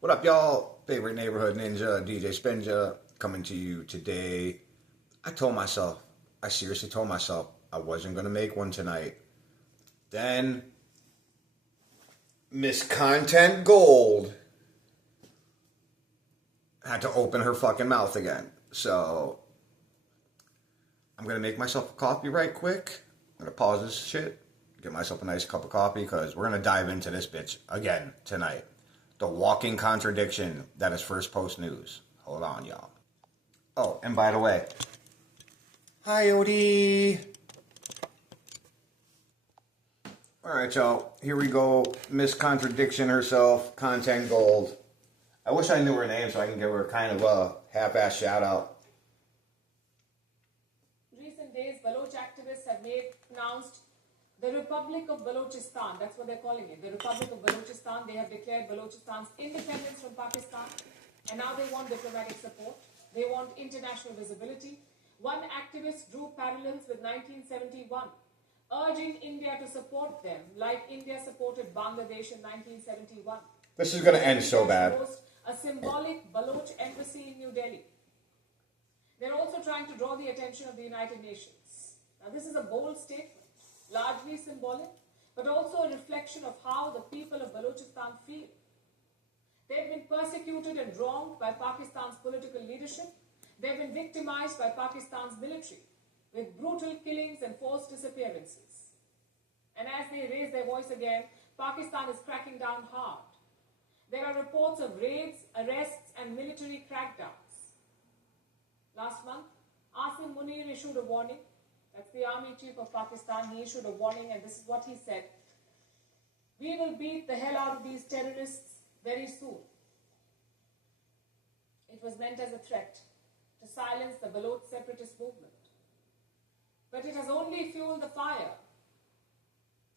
What up, y'all? Favorite neighborhood ninja, DjSpinja, coming to you today. I seriously told myself I wasn't going to make one tonight. Then, Miss Content Gold had to open her fucking mouth again. So, I'm going to make myself a coffee right quick. I'm going to pause this shit, get myself a nice cup of coffee, because we're going to dive into this bitch again tonight. The walking contradiction that is First Post News. Hold on, y'all. Oh, and by the way, hi, Odie. All right, y'all. Here we go. Miss Contradiction herself, Content Gold. I wish I knew her name so I can give her kind of a half-ass shout-out. Recent days, Baloch activists have announced the Republic of Balochistan. That's what they're calling it. The Republic of Balochistan. They have declared Balochistan's independence from Pakistan. And now they want diplomatic support. They want international visibility. One activist drew parallels with 1971, urging India to support them like India supported Bangladesh in 1971. This is going to end so bad. A symbolic Baloch embassy in New Delhi. They're also trying to draw the attention of the United Nations. Now, this is a bold statement, largely symbolic, but also a reflection of how the people of Balochistan feel. They've been persecuted and wronged by Pakistan's political leadership. They've been victimized by Pakistan's military with brutal killings and forced disappearances. And as they raise their voice again, Pakistan is cracking down hard. There are reports of raids, arrests, and military crackdowns. Last month, Asim Munir issued a warning. That's the army chief of Pakistan. He issued a warning, and this is what he said. We will beat the hell out of these terrorists very soon. It was meant as a threat to silence the Baloch separatist movement. But it has only fueled the fire.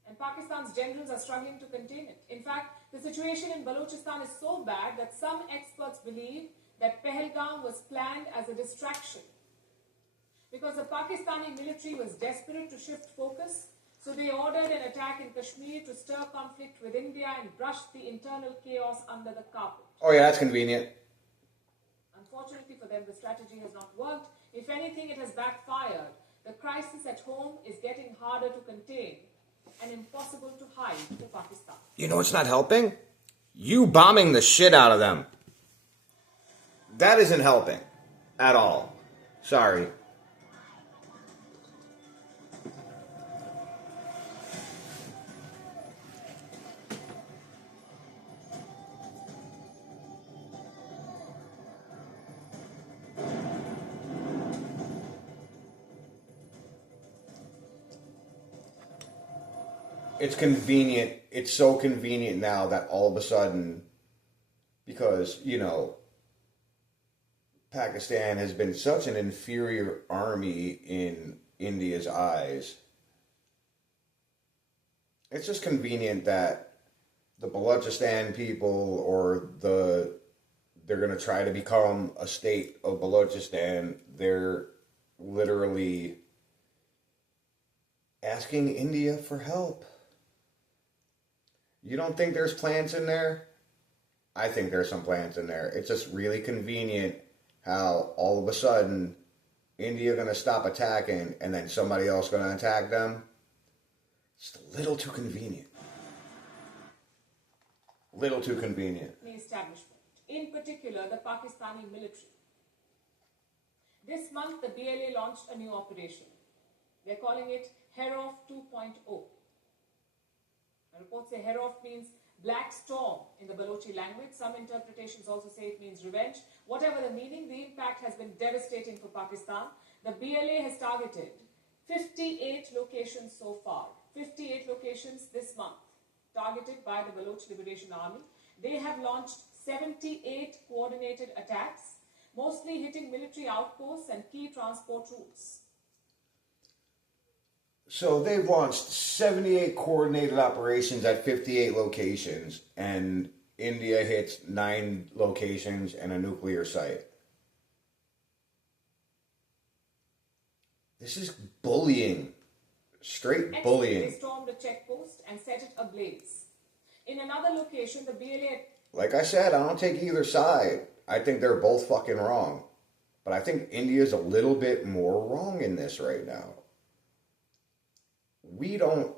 And Pakistan's generals are struggling to contain it. In fact, the situation in Balochistan is so bad that some experts believe that Pahalgam was planned as a distraction. Because the Pakistani military was desperate to shift focus, so they ordered an attack in Kashmir to stir conflict with India and brush the internal chaos under the carpet. Oh yeah, that's convenient. Unfortunately for them, the strategy has not worked. If anything, it has backfired. The crisis at home is getting harder to contain and impossible to hide for Pakistan. You know what's not helping? You bombing the shit out of them. That isn't helping at all. Sorry. It's convenient. It's so convenient now that all of a sudden, because, Pakistan has been such an inferior army in India's eyes, it's just convenient that the Balochistan people they're going to try to become a state of Balochistan. They're literally asking India for help. You don't think there's plans in there? I think there's some plans in there. It's just really convenient how all of a sudden India going to stop attacking and then somebody else going to attack them. It's a little too convenient. Little too convenient. The establishment, in particular the Pakistani military. This month, the BLA launched a new operation. They're calling it Herof 2.0. Reports say Herof means black storm in the Balochi language. Some interpretations also say it means revenge. Whatever the meaning, the impact has been devastating for Pakistan. The BLA has targeted 58 locations so far. 58 locations this month, targeted by the Baloch Liberation Army. They have launched 78 coordinated attacks, mostly hitting military outposts and key transport routes. So they've launched 78 coordinated operations at 58 locations, and India hits 9 locations and a nuclear site. This is bullying. Straight bullying. They stormed a checkpost and set it ablaze. In another location, the BLA like I said, I don't take either side. I think they're both fucking wrong. But I think India's a little bit more wrong in this right now. We don't...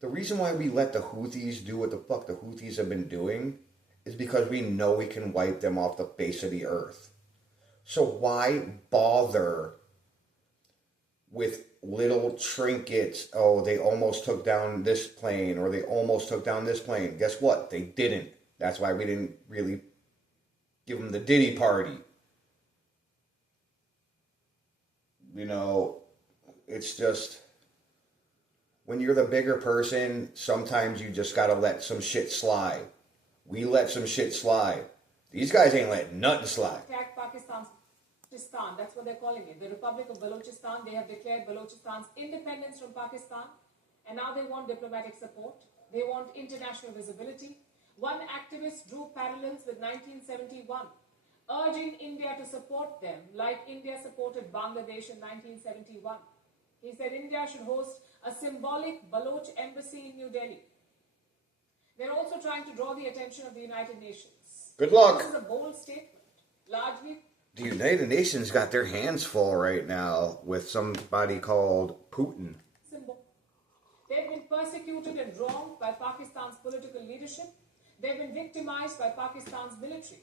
The reason why we let the Houthis do what the fuck the Houthis have been doing is because we know we can wipe them off the face of the earth. So why bother with little trinkets? Oh, they almost took down this plane, or they almost took down this plane. Guess what? They didn't. That's why we didn't really give them the Diddy party. You know, it's just, when you're the bigger person, sometimes you just gotta let some shit slide. We let some shit slide. These guys ain't letting nothing slide. Attack Pakistan's Balochistan, that's what they're calling it. The Republic of Balochistan. They have declared Balochistan's independence from Pakistan, and now they want diplomatic support. They want international visibility. One activist drew parallels with 1971, urging India to support them like India supported Bangladesh in 1971. He said India should host a symbolic Baloch embassy in New Delhi. They're also trying to draw the attention of the United Nations. Good luck. This is a bold statement, largely. The United Nations got their hands full right now with somebody called Putin. Symbol. They've been persecuted and wronged by Pakistan's political leadership. They've been victimized by Pakistan's military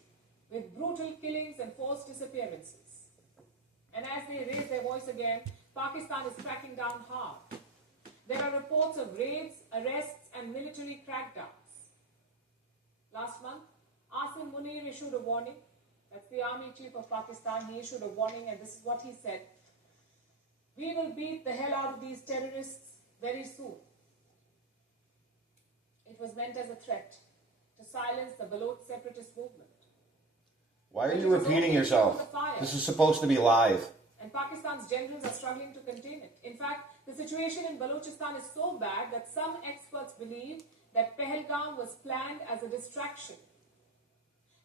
with brutal killings and forced disappearances. And as they raise their voice again, Pakistan is cracking down hard. There are reports of raids, arrests, and military crackdowns. Last month, Asim Munir issued a warning. That's the army chief of Pakistan. He issued a warning, and this is what he said. We will beat the hell out of these terrorists very soon. It was meant as a threat to silence the Baloch separatist movement. Why are you repeating yourself? This is supposed to be live. And Pakistan's generals are struggling to contain it. In fact, the situation in Balochistan is so bad that some experts believe that Pahalgam was planned as a distraction.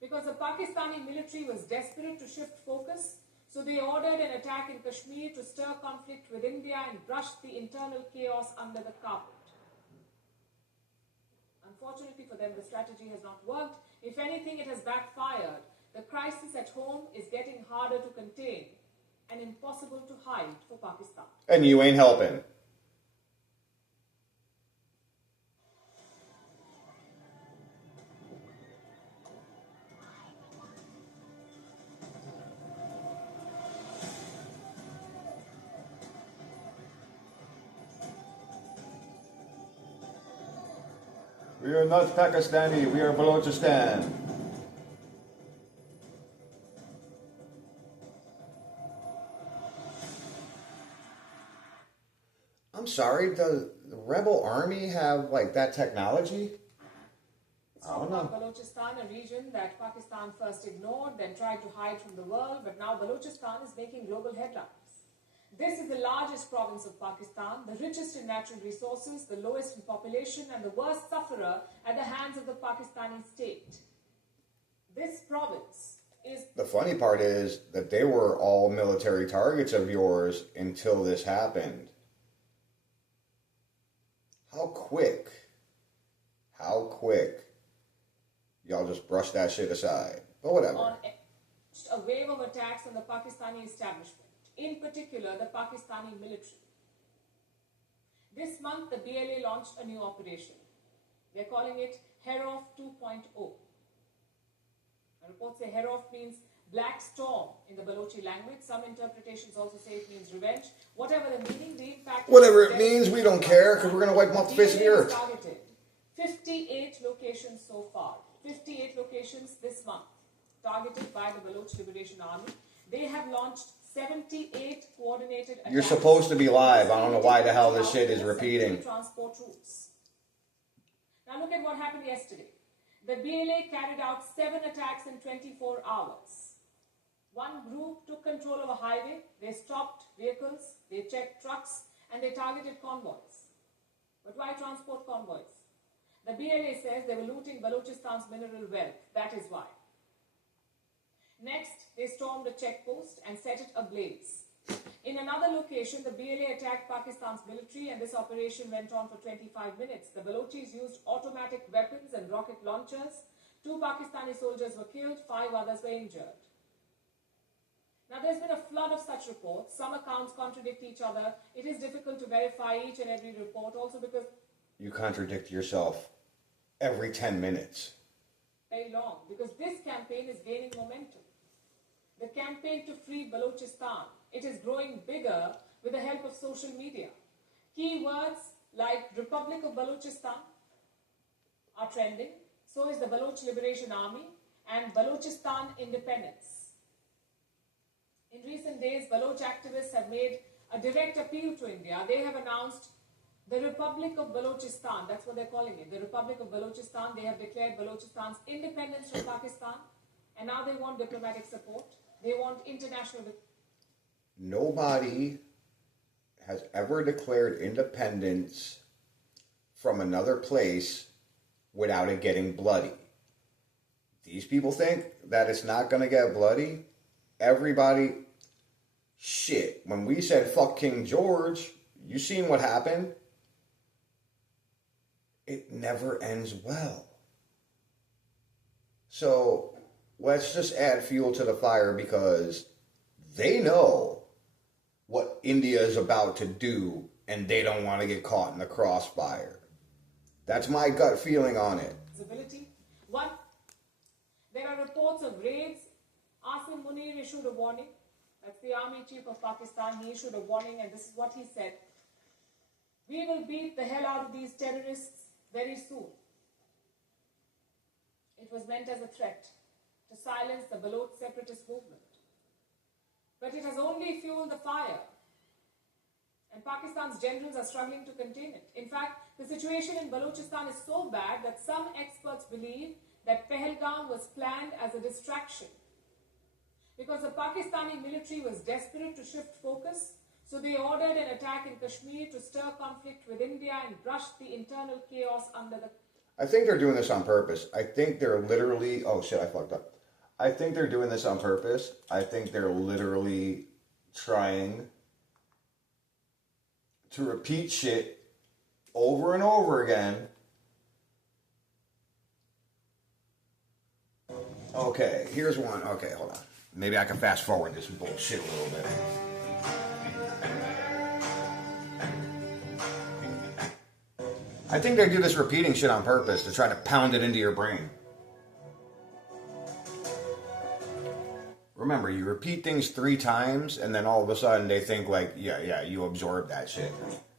Because the Pakistani military was desperate to shift focus, so they ordered an attack in Kashmir to stir conflict with India and brush the internal chaos under the carpet. Unfortunately for them, the strategy has not worked. If anything, it has backfired. The crisis at home is getting harder to contain and impossible to hide for Pakistan. And you ain't helping. We are not Pakistani, we are Balochistan. I'm sorry, does the rebel army have like that technology? It's all about Balochistan, a region that Pakistan first ignored, then tried to hide from the world, but now Balochistan is making global headlines. This is the largest province of Pakistan, the richest in natural resources, the lowest in population, and the worst sufferer at the hands of the Pakistani state. This province is... The funny part is that they were all military targets of yours until this happened. How quick y'all just brush that shit aside. But whatever. On a wave of attacks on the Pakistani establishment, in particular the Pakistani military. This month, the BLA launched a new operation. They're calling it Herof 2.0. Reports say Herof means black storm in the Balochi language. Some interpretations also say it means revenge. Whatever the meaning, the impact... Whatever it means, we don't care, because we're going to wipe them off the face of the earth. Targeted 58 locations so far. 58 locations this month, targeted by the Baloch Liberation Army. They have launched 78 coordinated attacks. You're supposed to be live. I don't know why the hell this shit is repeating. Transport routes. Now look at what happened yesterday. The BLA carried out 7 attacks in 24 hours. One group took control of a highway. They stopped vehicles, they checked trucks, and they targeted convoys. But why transport convoys? The BLA says they were looting Balochistan's mineral wealth. That is why. Next, they stormed a checkpost and set it ablaze. In another location, the BLA attacked Pakistan's military, and this operation went on for 25 minutes. The Balochis used automatic weapons and rocket launchers 2 Pakistani soldiers were killed, 5 others were injured. Now, there's been a flood of such reports. Some accounts contradict each other. It is difficult to verify each and every report, also because you contradict yourself every 10 minutes. Very long, because this campaign is gaining momentum. The campaign to free Balochistan, it is growing bigger with the help of social media. Keywords like Republic of Balochistan are trending. So is the Baloch Liberation Army and Balochistan Independence. In recent days, Baloch activists have made a direct appeal to India. They have announced the Republic of Balochistan. That's what they're calling it. The Republic of Balochistan. They have declared Balochistan's independence from Pakistan. And now they want diplomatic support. They want international... Nobody has ever declared independence from another place without it getting bloody. These people think that it's not going to get bloody. Everybody, shit, when we said fuck King George, you seen what happened? It never ends well. So let's just add fuel to the fire, because they know what India is about to do and they don't want to get caught in the crossfire. That's my gut feeling on it. One, there are reports of raids. Asim Munir issued a warning. That's the army chief of Pakistan. He issued a warning, and this is what he said. We will beat the hell out of these terrorists very soon. It was meant as a threat to silence the Baloch separatist movement. But it has only fueled the fire. And Pakistan's generals are struggling to contain it. In fact, the situation in Balochistan is so bad that some experts believe that Pahalgam was planned as a distraction, because the Pakistani military was desperate to shift focus, so they ordered an attack in Kashmir to stir conflict with India and brush the internal chaos under the... I think they're doing this on purpose. I think they're literally... Oh shit, I fucked up. I think they're doing this on purpose. I think they're literally trying to repeat shit over and over again. Okay, here's one. Okay, hold on. Maybe I can fast forward this bullshit a little bit. I think they do this repeating shit on purpose to try to pound it into your brain. Remember, you repeat things 3 times, and then all of a sudden they think like, yeah, you absorb that shit.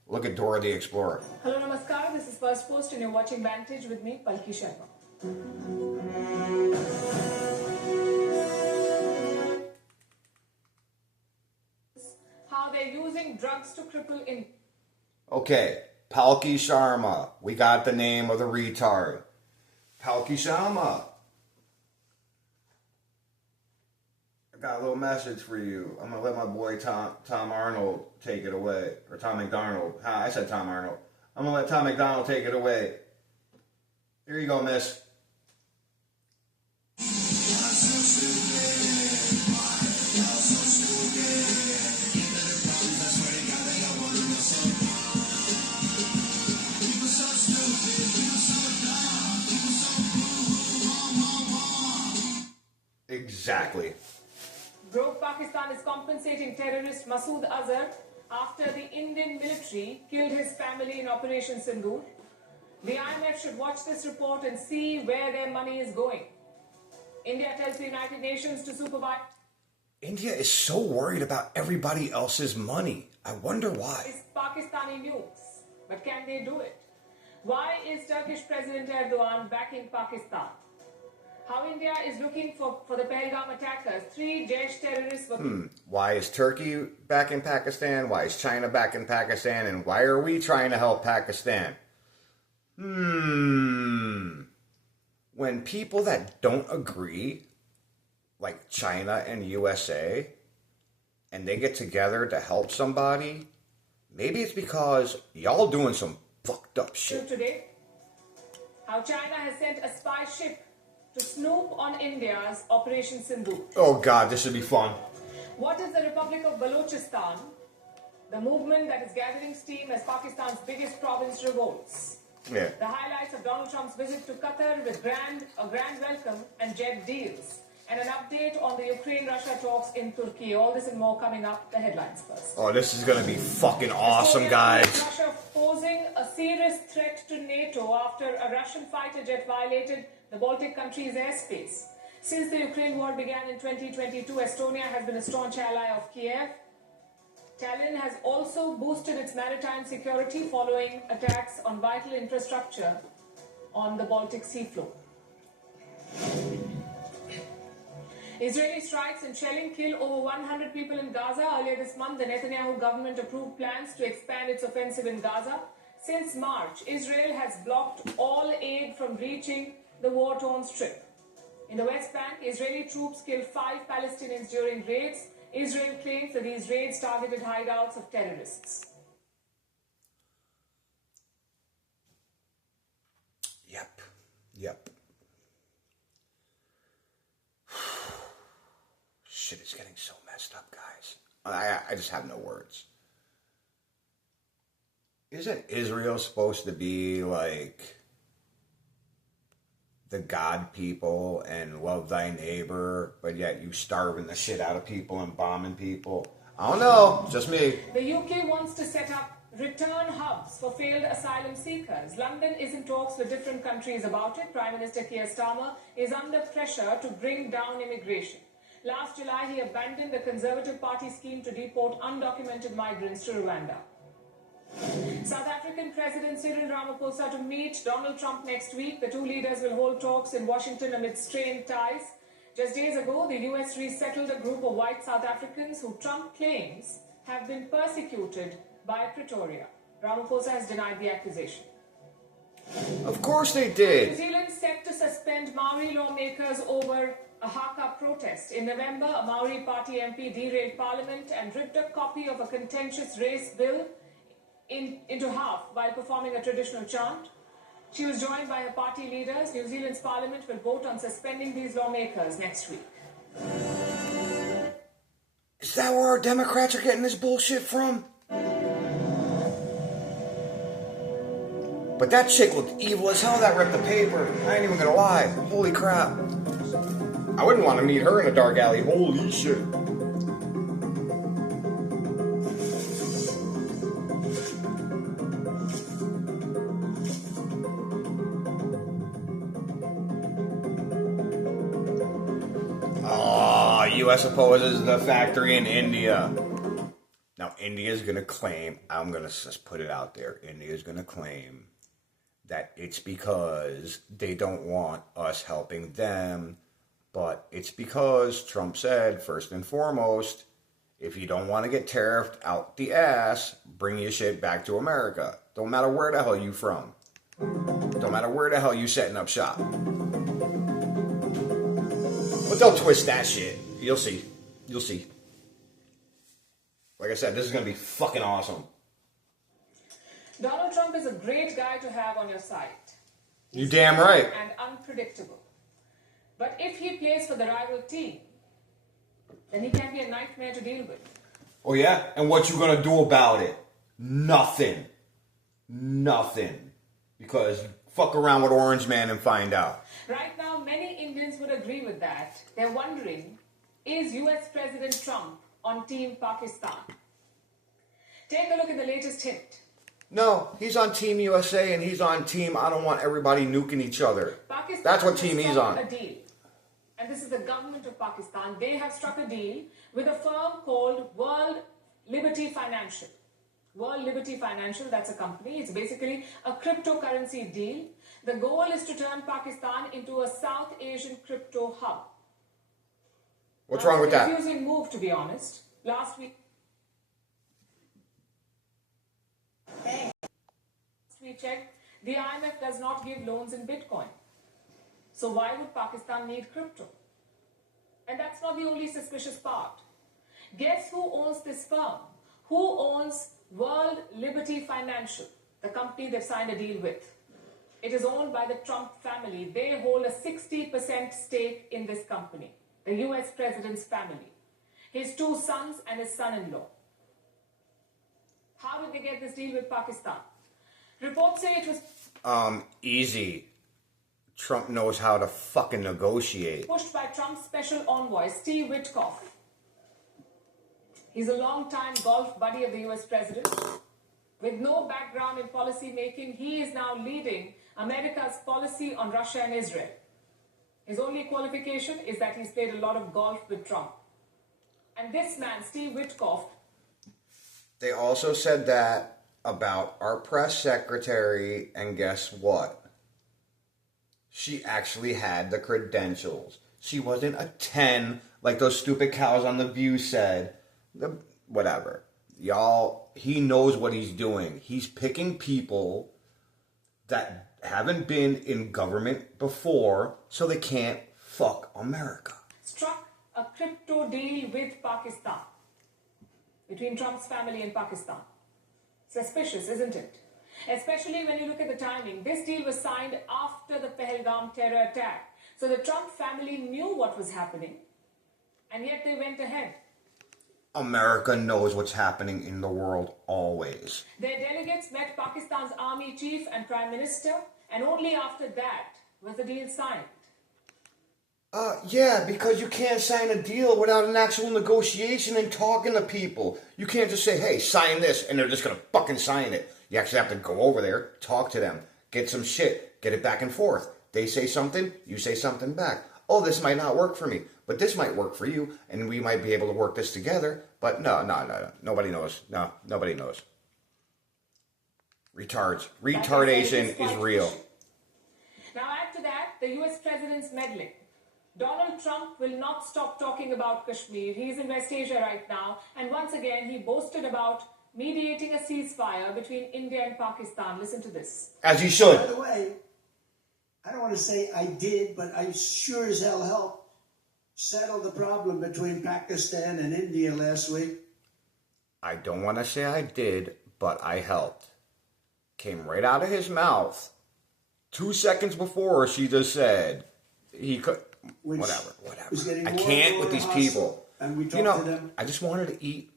Look at Dora the Explorer. Hello, namaskar. This is First Post, and you're watching Vantage with me, Palki Sharma. How they're using drugs to cripple in... Okay, Palki Sharma. We got the name of the retard. Palki Sharma. I got a little message for you. I'm going to let my boy Tom Arnold take it away. Or Tom McDonald. I said Tom Arnold. I'm going to let Tom McDonald take it away. Here you go, miss. Exactly. Broke Pakistan is compensating terrorist Masood Azhar after the Indian military killed his family in Operation Sindoor. The IMF should watch this report and see where their money is going. India tells the United Nations to supervise... India is so worried about everybody else's money. I wonder why. It's Pakistani nukes. But can they do it? Why is Turkish President Erdogan backing Pakistan? How India is looking for the Pahalgam attackers. 3 Jaish terrorists were... Why is Turkey back in Pakistan? Why is China back in Pakistan? And why are we trying to help Pakistan? When people that don't agree, like China and USA, and they get together to help somebody, maybe it's because y'all doing some fucked up shit. Today, how China has sent a spy ship to snoop on India's Operation Sindoor. Oh God, this should be fun. What is the Republic of Balochistan? The movement that is gathering steam as Pakistan's biggest province revolts. Yeah. The highlights of Donald Trump's visit to Qatar with a grand welcome and jet deals. And an update on the Ukraine-Russia talks in Turkey. All this and more coming up. The headlines first. Oh, this is going to be fucking awesome, guys. Russia posing a serious threat to NATO after a Russian fighter jet violated the Baltic countries' airspace. Since the Ukraine war began in 2022, Estonia has been a staunch ally of Kiev. Tallinn has also boosted its maritime security following attacks on vital infrastructure on the Baltic seafloor. Israeli strikes and shelling kill over 100 people in Gaza. Earlier this month, the Netanyahu government approved plans to expand its offensive in Gaza. Since March, Israel has blocked all aid from reaching the war-torn strip. In the West Bank, Israeli troops killed 5 Palestinians during raids. Israel claims that these raids targeted hideouts of terrorists. Yep. Shit is getting so messed up, guys. I just have no words. Isn't Israel supposed to be like the God people and love thy neighbor, but yet you starving the shit out of people and bombing people? I don't know, just me. The UK wants to set up return hubs for failed asylum seekers. London is in talks with different countries about it. Prime Minister Keir Starmer is under pressure to bring down immigration. Last July, he abandoned the Conservative Party scheme to deport undocumented migrants to Rwanda. South African President Cyril Ramaphosa to meet Donald Trump next week. The two leaders will hold talks in Washington amid strained ties. Just days ago, the US resettled a group of white South Africans who Trump claims have been persecuted by Pretoria. Ramaphosa has denied the accusation. Of course they did. New Zealand set to suspend Maori lawmakers over a haka protest. In November, a Maori Party MP derailed Parliament and ripped a copy of a contentious race bill into half while performing a traditional chant. She was joined by her party leaders. New Zealand's Parliament will vote on suspending these lawmakers next week. Is that where our Democrats are getting this bullshit from? But that chick looked evil as hell that ripped the paper. I ain't even gonna lie. Holy crap. I wouldn't want to meet her in a dark alley. Holy shit. U.S. opposes the factory in India. Now, India's going to claim, I'm going to just put it out there, India's going to claim that it's because they don't want us helping them, but it's because Trump said, first and foremost, if you don't want to get tariffed out the ass, bring your shit back to America. Don't matter where the hell you from. Don't matter where the hell you setting up shop. But they'll twist that shit. You'll see. You'll see. Like I said, this is going to be fucking awesome. Donald Trump is a great guy to have on your side. You damn right. And unpredictable. But if he plays for the rival team, then he can be a nightmare to deal with. Oh yeah? And what you going to do about it? Nothing. Nothing. Because fuck around with Orange Man and find out. Right now, many Indians would agree with that. They're wondering, is US President Trump on Team Pakistan? Take a look at the latest hint. No, he's on Team USA and he's on Team I don't want everybody nuking each other. Pakistan That's what team he's on. A deal. And this is the government of Pakistan. They have struck a deal with a firm called World Liberty Financial. World Liberty Financial, that's a company. It's basically a cryptocurrency deal. The goal is to turn Pakistan into a South Asian crypto hub. What's wrong with that? It's a confusing move, to be honest. Last week we checked, the IMF does not give loans in Bitcoin. So why would Pakistan need crypto? And that's not the only suspicious part. Guess who owns this firm? Who owns World Liberty Financial, the company they've signed a deal with? It is owned by the Trump family. They hold a 60% stake in this company, the US president's family, his 2 sons and his son-in-law. How did they get this deal with Pakistan? Reports say it was Easy. Trump knows how to fucking negotiate. Pushed by Trump's special envoy, Steve Witkoff. He's a long-time golf buddy of the US president. With no background in policy making, he is now leading America's policy on Russia and Israel. His only qualification is that he's played a lot of golf with Trump. And this man, Steve Witkoff. They also said that about our press secretary, and guess what? She actually had the credentials. She wasn't a 10 like those stupid cows on The View said. Whatever. Y'all, he knows what he's doing. He's picking people that haven't been in government before so they can't fuck America. Struck a crypto deal with Pakistan. Between Trump's family and Pakistan. Suspicious, isn't it? Especially when you look at the timing. This deal was signed after the Pahalgam terror attack. So the Trump family knew what was happening. And yet they went ahead. America knows what's happening in the world always. Their delegates met Pakistan's army chief and prime minister. And only after that was the deal signed. Yeah, because you can't sign a deal without an actual negotiation and talking to people. You can't just say, hey, sign this, and they're just going to fucking sign it. You actually have to go over there, talk to them, get some shit, get it back and forth. They say something, you say something back. Oh, this might not work for me, but this might work for you, and we might be able to work this together. But no. Nobody knows. No, nobody knows. Retardation is real. Now add to that the US president's meddling. Donald Trump will not stop talking about Kashmir. He's in West Asia right now. And once again, he boasted about mediating a ceasefire between India and Pakistan. Listen to this. As you should. By the way, I don't want to say I did, but I sure as hell helped settle the problem between Pakistan and India last week. I don't want to say I did, but I helped. Came right out of his mouth. 2 seconds before she just said he could... Whatever. I can't with these people. And we talked to them. I just wanted to eat.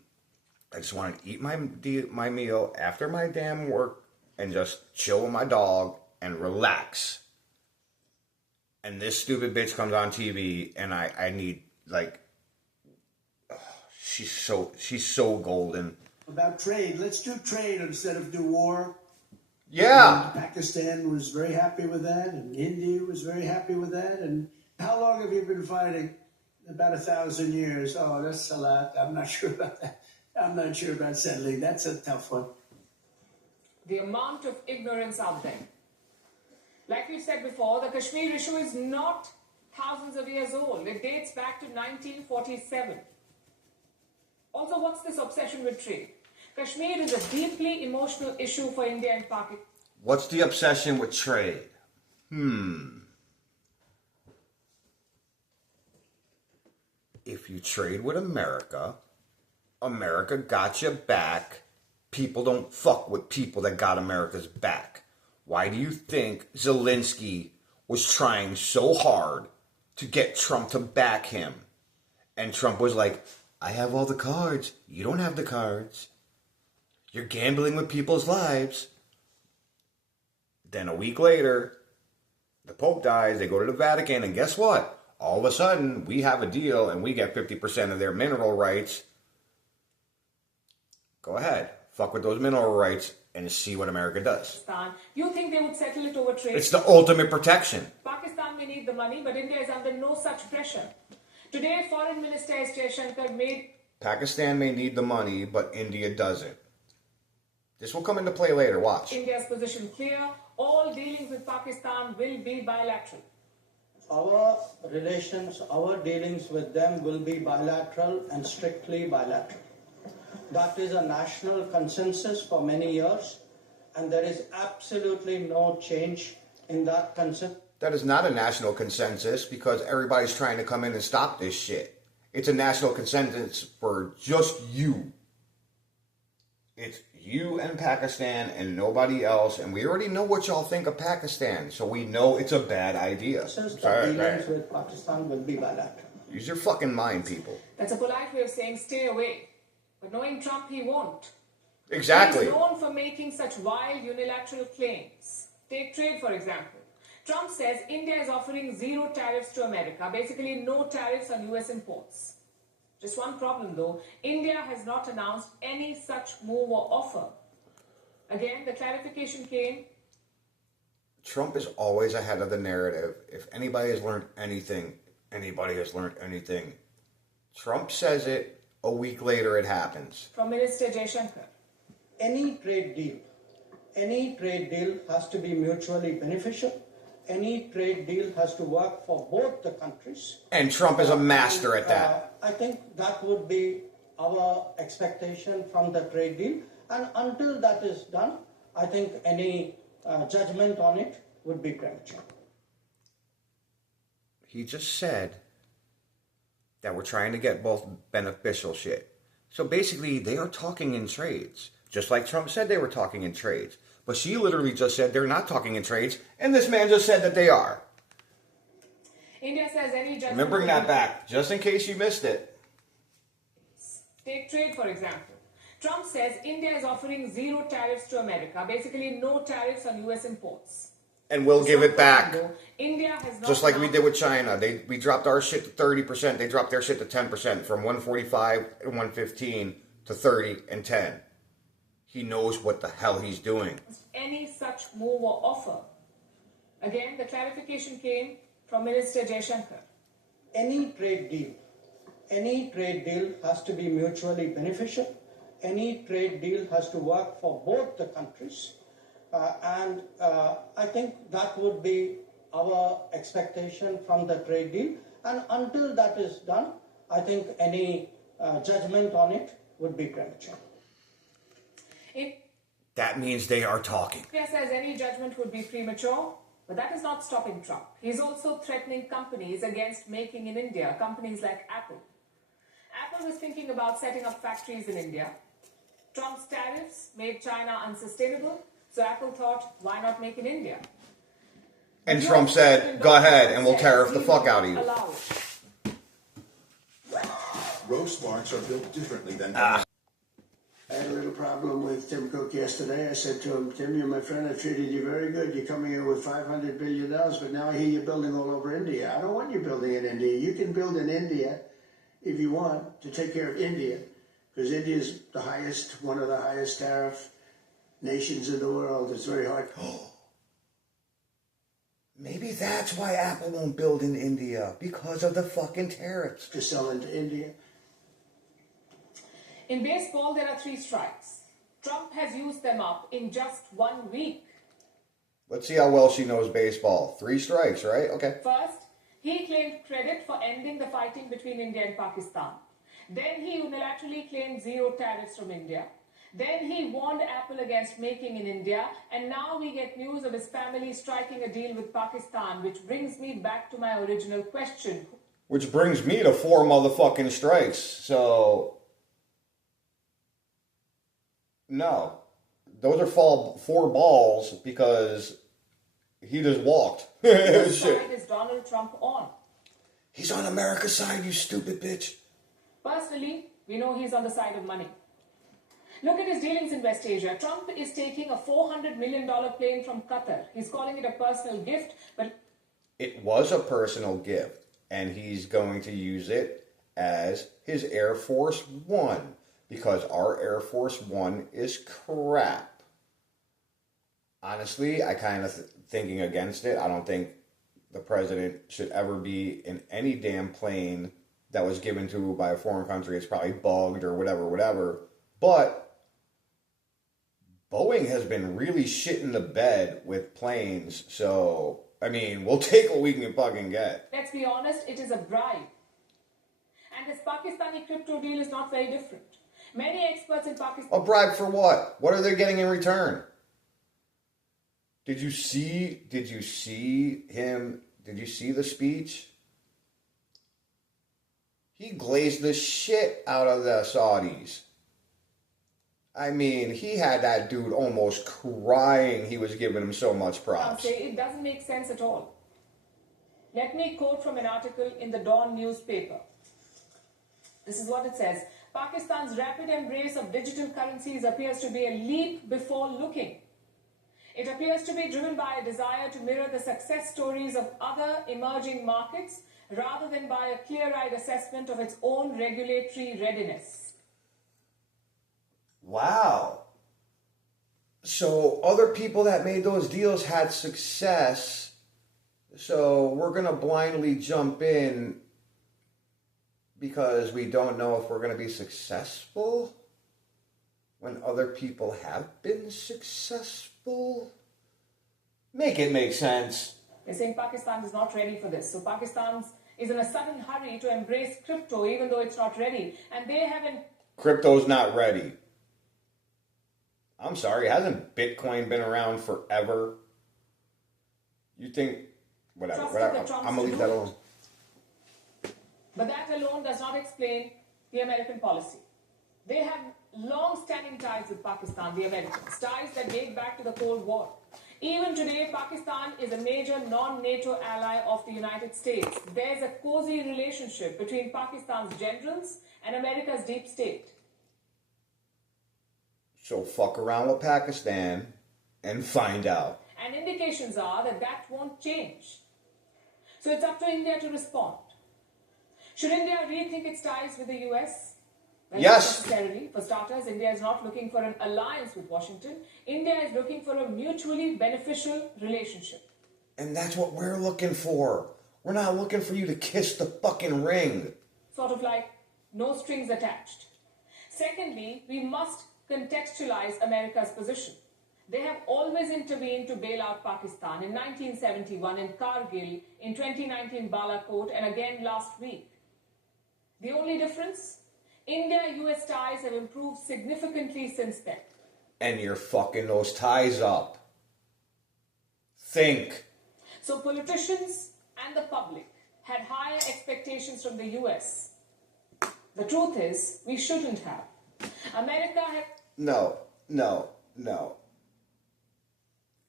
I just wanted to eat my meal after my damn work and just chill with my dog and relax. And this stupid bitch comes on TV and I need she's so golden. About trade. Let's do trade instead of do war. Yeah. And Pakistan was very happy with that, and India was very happy with that, and how long have you been fighting? About 1,000 years. Oh, that's a lot. I'm not sure about that. I'm not sure about settling. That's a tough one. The amount of ignorance out there. Like we said before, the Kashmir issue is not thousands of years old. It dates back to 1947. Also, what's this obsession with trade? Kashmir is a deeply emotional issue for India and Pakistan. What's the obsession with trade? If you trade with America, America got your back. People don't fuck with people that got America's back. Why do you think Zelensky was trying so hard to get Trump to back him? And Trump was like, I have all the cards. You don't have the cards. You're gambling with people's lives. Then a week later, the Pope dies. They go to the Vatican. And guess what? All of a sudden, we have a deal and we get 50% of their mineral rights. Go ahead. Fuck with those mineral rights and see what America does. You think they would settle it over trade? It's the ultimate protection. Pakistan may need the money, but India is under no such pressure. Today, Foreign Minister DjSpinja made... Pakistan may need the money, but India doesn't. This will come into play later. Watch. India's position clear. All dealings with Pakistan will be bilateral. Our relations, our dealings with them will be bilateral and strictly bilateral. That is a national consensus for many years, and there is absolutely no change in that consensus. That is not a national consensus because everybody's trying to come in and stop this shit. It's a national consensus for just you. It's you and Pakistan and nobody else, and we already know what y'all think of Pakistan, so we know it's a bad idea. Dealings with Pakistan will be bilateral. Use your fucking mind, people. That's a polite way of saying stay away. But knowing Trump, he won't. Exactly. He's known for making such wild unilateral claims. Take trade, for example. Trump says India is offering zero tariffs to America, basically no tariffs on US imports. Just one problem though, India has not announced any such move or offer. Again, the clarification came. Trump is always ahead of the narrative. If anybody has learned anything, Trump says it, a week later it happens. From Minister DjSpinja. Any trade deal has to be mutually beneficial. Any trade deal has to work for both the countries. And Trump is a master at that. I think that would be our expectation from the trade deal. And until that is done, I think any judgment on it would be premature. He just said that we're trying to get both beneficial shit. So basically, they are talking in trades. Just like Trump said they were talking in trades. But she literally just said they're not talking in trades, and this man just said that they are. India says any judgment... Let me bring that back, just in case you missed it. Take trade, for example. Trump says India is offering zero tariffs to America, basically no tariffs on US imports. And we'll give it back. India has not just like we did with China. We dropped our shit to 30%. They dropped their shit to 10%. From 145 and 115 to 30 and 10. He knows what the hell he's doing. Any such move or offer. Again, the clarification came from Minister DjSpinja. Any trade deal has to be mutually beneficial. Any trade deal has to work for both the countries. And I think that would be our expectation from the trade deal. And until that is done, I think any judgment on it would be premature. That means they are talking. India says any judgment would be premature, but that is not stopping Trump. He's also threatening companies against making in India, companies like Apple. Apple was thinking about setting up factories in India. Trump's tariffs made China unsustainable, so Apple thought, why not make in India? And Trump said, go ahead and we'll tariff the fuck out of you. Roast marks are built differently than... I had a little problem with Tim Cook yesterday. I said to him, Tim, you're my friend. I treated you very good. You're coming in with $500 billion, but now I hear you're building all over India. I don't want you building in India. You can build in India if you want to take care of India, because India is one of the highest tariff nations in the world. It's very hard. Maybe that's why Apple won't build in India, because of the fucking tariffs. To sell into India. In baseball, there are 3 strikes. Trump has used them up in just 1 week. Let's see how well she knows baseball. 3 strikes, right? Okay. First, he claimed credit for ending the fighting between India and Pakistan. Then he unilaterally claimed zero tariffs from India. Then he warned Apple against making in India. And now we get news of his family striking a deal with Pakistan, which brings me back to my original question. Which brings me to 4 motherfucking strikes. So... no. Those are 4 balls because he just walked. Which side is Donald Trump on? He's on America's side, you stupid bitch. Personally, we know he's on the side of money. Look at his dealings in West Asia. Trump is taking a $400 million plane from Qatar. He's calling it a personal gift, but... it was a personal gift, and he's going to use it as his Air Force One. Because our Air Force One is crap. Honestly, I kind of thinking against it. I don't think the president should ever be in any damn plane that was given to by a foreign country. It's probably bugged or whatever. But Boeing has been really shitting the bed with planes. So, I mean, we'll take what we can fucking get. Let's be honest, it is a bribe. And his Pakistani crypto deal is not very different. Many experts in Pakistan... a bribe for what? What are they getting in return? Did you see the speech? He glazed the shit out of the Saudis. I mean, he had that dude almost crying. He was giving him so much props. It doesn't make sense at all. Let me quote from an article in the Dawn newspaper. This is what it says. Pakistan's rapid embrace of digital currencies appears to be a leap before looking. It appears to be driven by a desire to mirror the success stories of other emerging markets rather than by a clear-eyed assessment of its own regulatory readiness. Wow. So other people that made those deals had success. So we're going to blindly jump in because we don't know if we're going to be successful when other people have been successful. Make it make sense. They're saying Pakistan is not ready for this. So Pakistan is in a sudden hurry to embrace crypto even though it's not ready. And they haven't... Crypto's not ready. I'm sorry, hasn't Bitcoin been around forever? You think... Whatever. I'm going to leave that alone. But that alone does not explain the American policy. They have long-standing ties with Pakistan, the Americans, ties that date back to the Cold War. Even today, Pakistan is a major non-NATO ally of the United States. There's a cozy relationship between Pakistan's generals and America's deep state. So fuck around with Pakistan and find out. And indications are that that won't change. So it's up to India to respond. Should India rethink its ties with the US? Well, yes. Not necessarily. For starters, India is not looking for an alliance with Washington. India is looking for a mutually beneficial relationship. And that's what we're looking for. We're not looking for you to kiss the fucking ring. Sort of like no strings attached. Secondly, we must contextualize America's position. They have always intervened to bail out Pakistan in 1971 in Kargil, in 2019 Balakot, and again last week. The only difference? India-US ties have improved significantly since then. And you're fucking those ties up. Think. So politicians and the public had higher expectations from the US. The truth is, we shouldn't have. America had... No.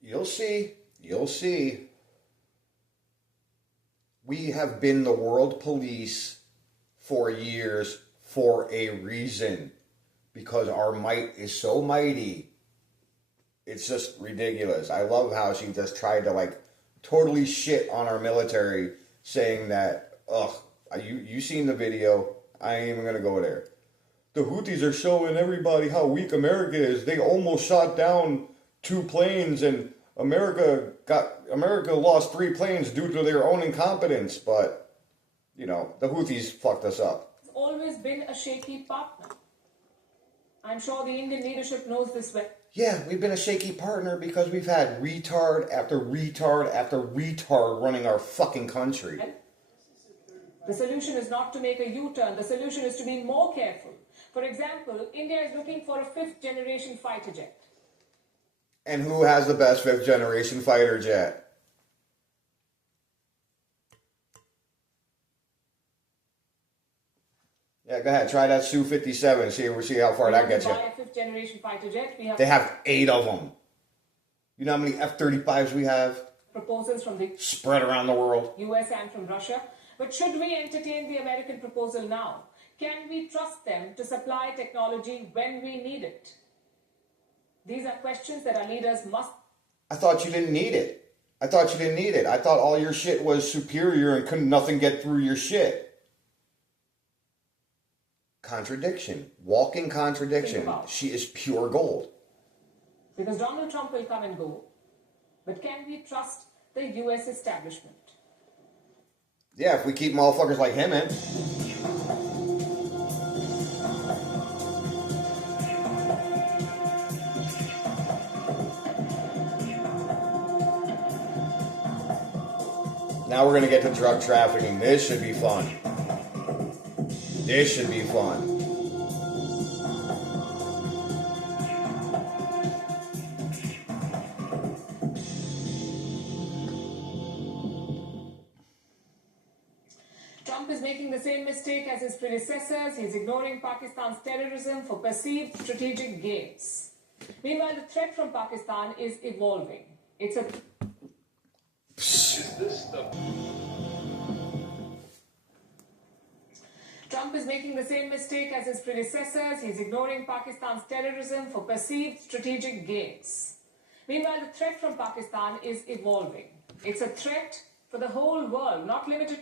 You'll see. We have been the world police for years for a reason. Because our might is so mighty. It's just ridiculous. I love how she just tried to totally shit on our military, saying that, you seen the video, I ain't even gonna go there. The Houthis are showing everybody how weak America is. They almost shot down 2 planes and America lost 3 planes due to their own incompetence, but the Houthis fucked us up. It's always been a shaky partner. I'm sure the Indian leadership knows this well. Yeah, we've been a shaky partner because we've had retard after retard after retard running our fucking country. The solution is not to make a U-turn. The solution is to be more careful. For example, India is looking for a 5th-generation fighter jet. And who has the best 5th-generation fighter jet? Yeah, go ahead. Try that Su-57. See how far that gets you. Buy a 5th-generation fighter jet. They have 8 of them. You know how many F-35s we have? Proposals from the spread around the world. US and from Russia. But should we entertain the American proposal now? Can we trust them to supply technology when we need it? These are questions that our leaders must... I thought you didn't need it. I thought all your shit was superior and couldn't nothing get through your shit. Contradiction. Walking contradiction. She is pure gold. Because Donald Trump will come and go. But can we trust the US establishment? Yeah, if we keep motherfuckers like him in. Now we're going to get to drug trafficking. This should be fun. Trump is making the same mistake as his predecessors. He's ignoring Pakistan's terrorism for perceived strategic gains. Meanwhile, the threat from Pakistan is evolving. Trump is making the same mistake as his predecessors. He's ignoring Pakistan's terrorism for perceived strategic gains. Meanwhile, the threat from Pakistan is evolving. It's a threat for the whole world, not limited.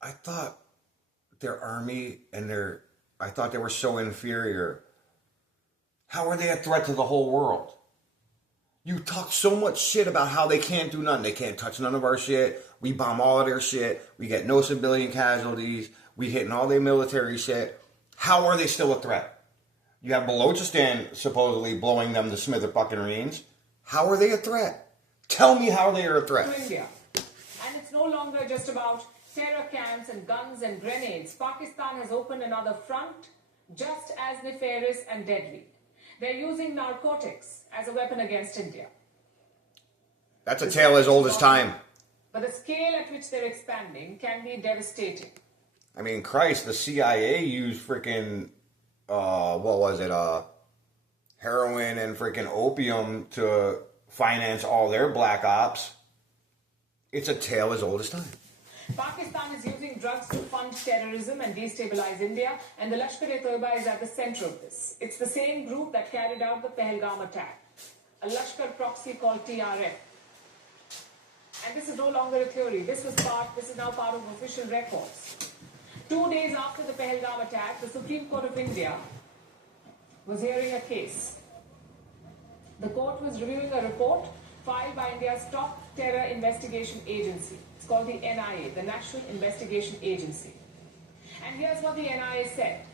I thought their army and I thought they were so inferior. How are they a threat to the whole world? You talk so much shit about how they can't do nothing. They can't touch none of our shit. We bomb all of their shit. We get no civilian casualties. We hitting all their military shit. How are they still a threat? You have Balochistan supposedly blowing them to smithereens. How are they a threat? Tell me how they are a threat. To India. And it's no longer just about terror camps and guns and grenades. Pakistan has opened another front just as nefarious and deadly. They're using narcotics as a weapon against India. That's a tale as old as time. But the scale at which they're expanding can be devastating. I mean, Christ, the CIA used freaking, heroin and freaking opium to finance all their black ops. It's a tale as old as time. Pakistan is using drugs to fund terrorism and destabilize India, and the Lashkar-e-Toiba is at the center of this. It's the same group that carried out the Pahalgam attack, a Lashkar proxy called TRF. And this is no longer a theory. This is now part of official records. 2 days after the Pahalgam attack, the Supreme Court of India was hearing a case. The court was reviewing a report filed by India's top terror investigation agency. It's called the NIA, the National Investigation Agency. And here's what the NIA said.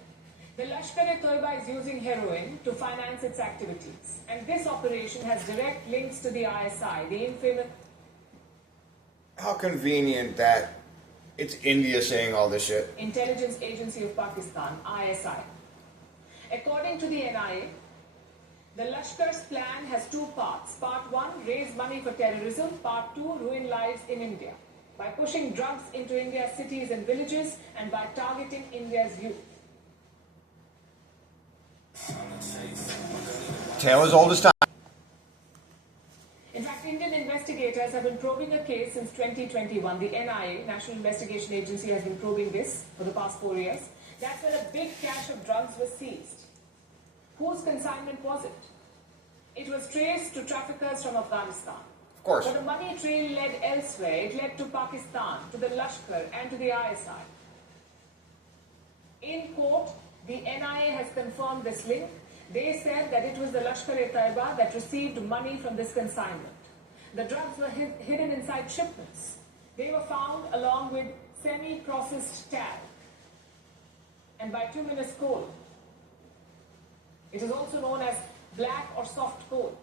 The Lashkar-e-Toiba is using heroin to finance its activities. And this operation has direct links to the ISI, the infamous... How convenient that it's India saying all this shit. Intelligence Agency of Pakistan, ISI. According to the NIA, the Lashkar's plan has two parts. Part 1, raise money for terrorism. Part 2, ruin lives in India. By pushing drugs into India's cities and villages and by targeting India's youth. Tale as old as time. In fact, Indian investigators have been probing a case since 2021. The NIA, National Investigation Agency, has been probing this for the past 4 years. That's when a big cache of drugs was seized. Whose consignment was it? It was traced to traffickers from Afghanistan. Of course. But the money trail led elsewhere. It led to Pakistan, to the Lashkar and to the ISI. In court, the NIA has confirmed this link. They said that it was the Lashkar-e-Taiba that received money from this consignment. The drugs were hidden inside shipments. They were found along with semi-processed talc and bituminous coal. It is also known as black or soft coal.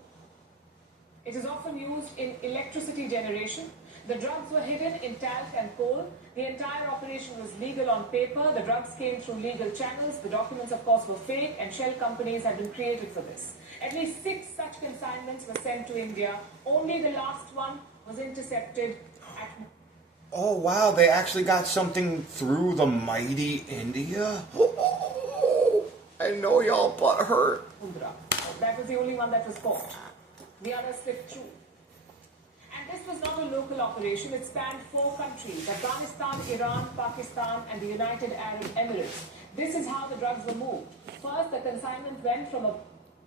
It is often used in electricity generation. The drugs were hidden in talc and coal. The entire operation was legal on paper. The drugs came through legal channels. The documents, of course, were fake, and shell companies had been created for this. At least 6 such consignments were sent to India. Only the last one was intercepted at... Oh, wow, they actually got something through the mighty India? I know y'all butt hurt. Mundra. That was the only one that was caught. The others slipped through. And this was not a local operation. It spanned 4 countries: Afghanistan, Iran, Pakistan, and the United Arab Emirates. This is how the drugs were moved. First, the consignment went from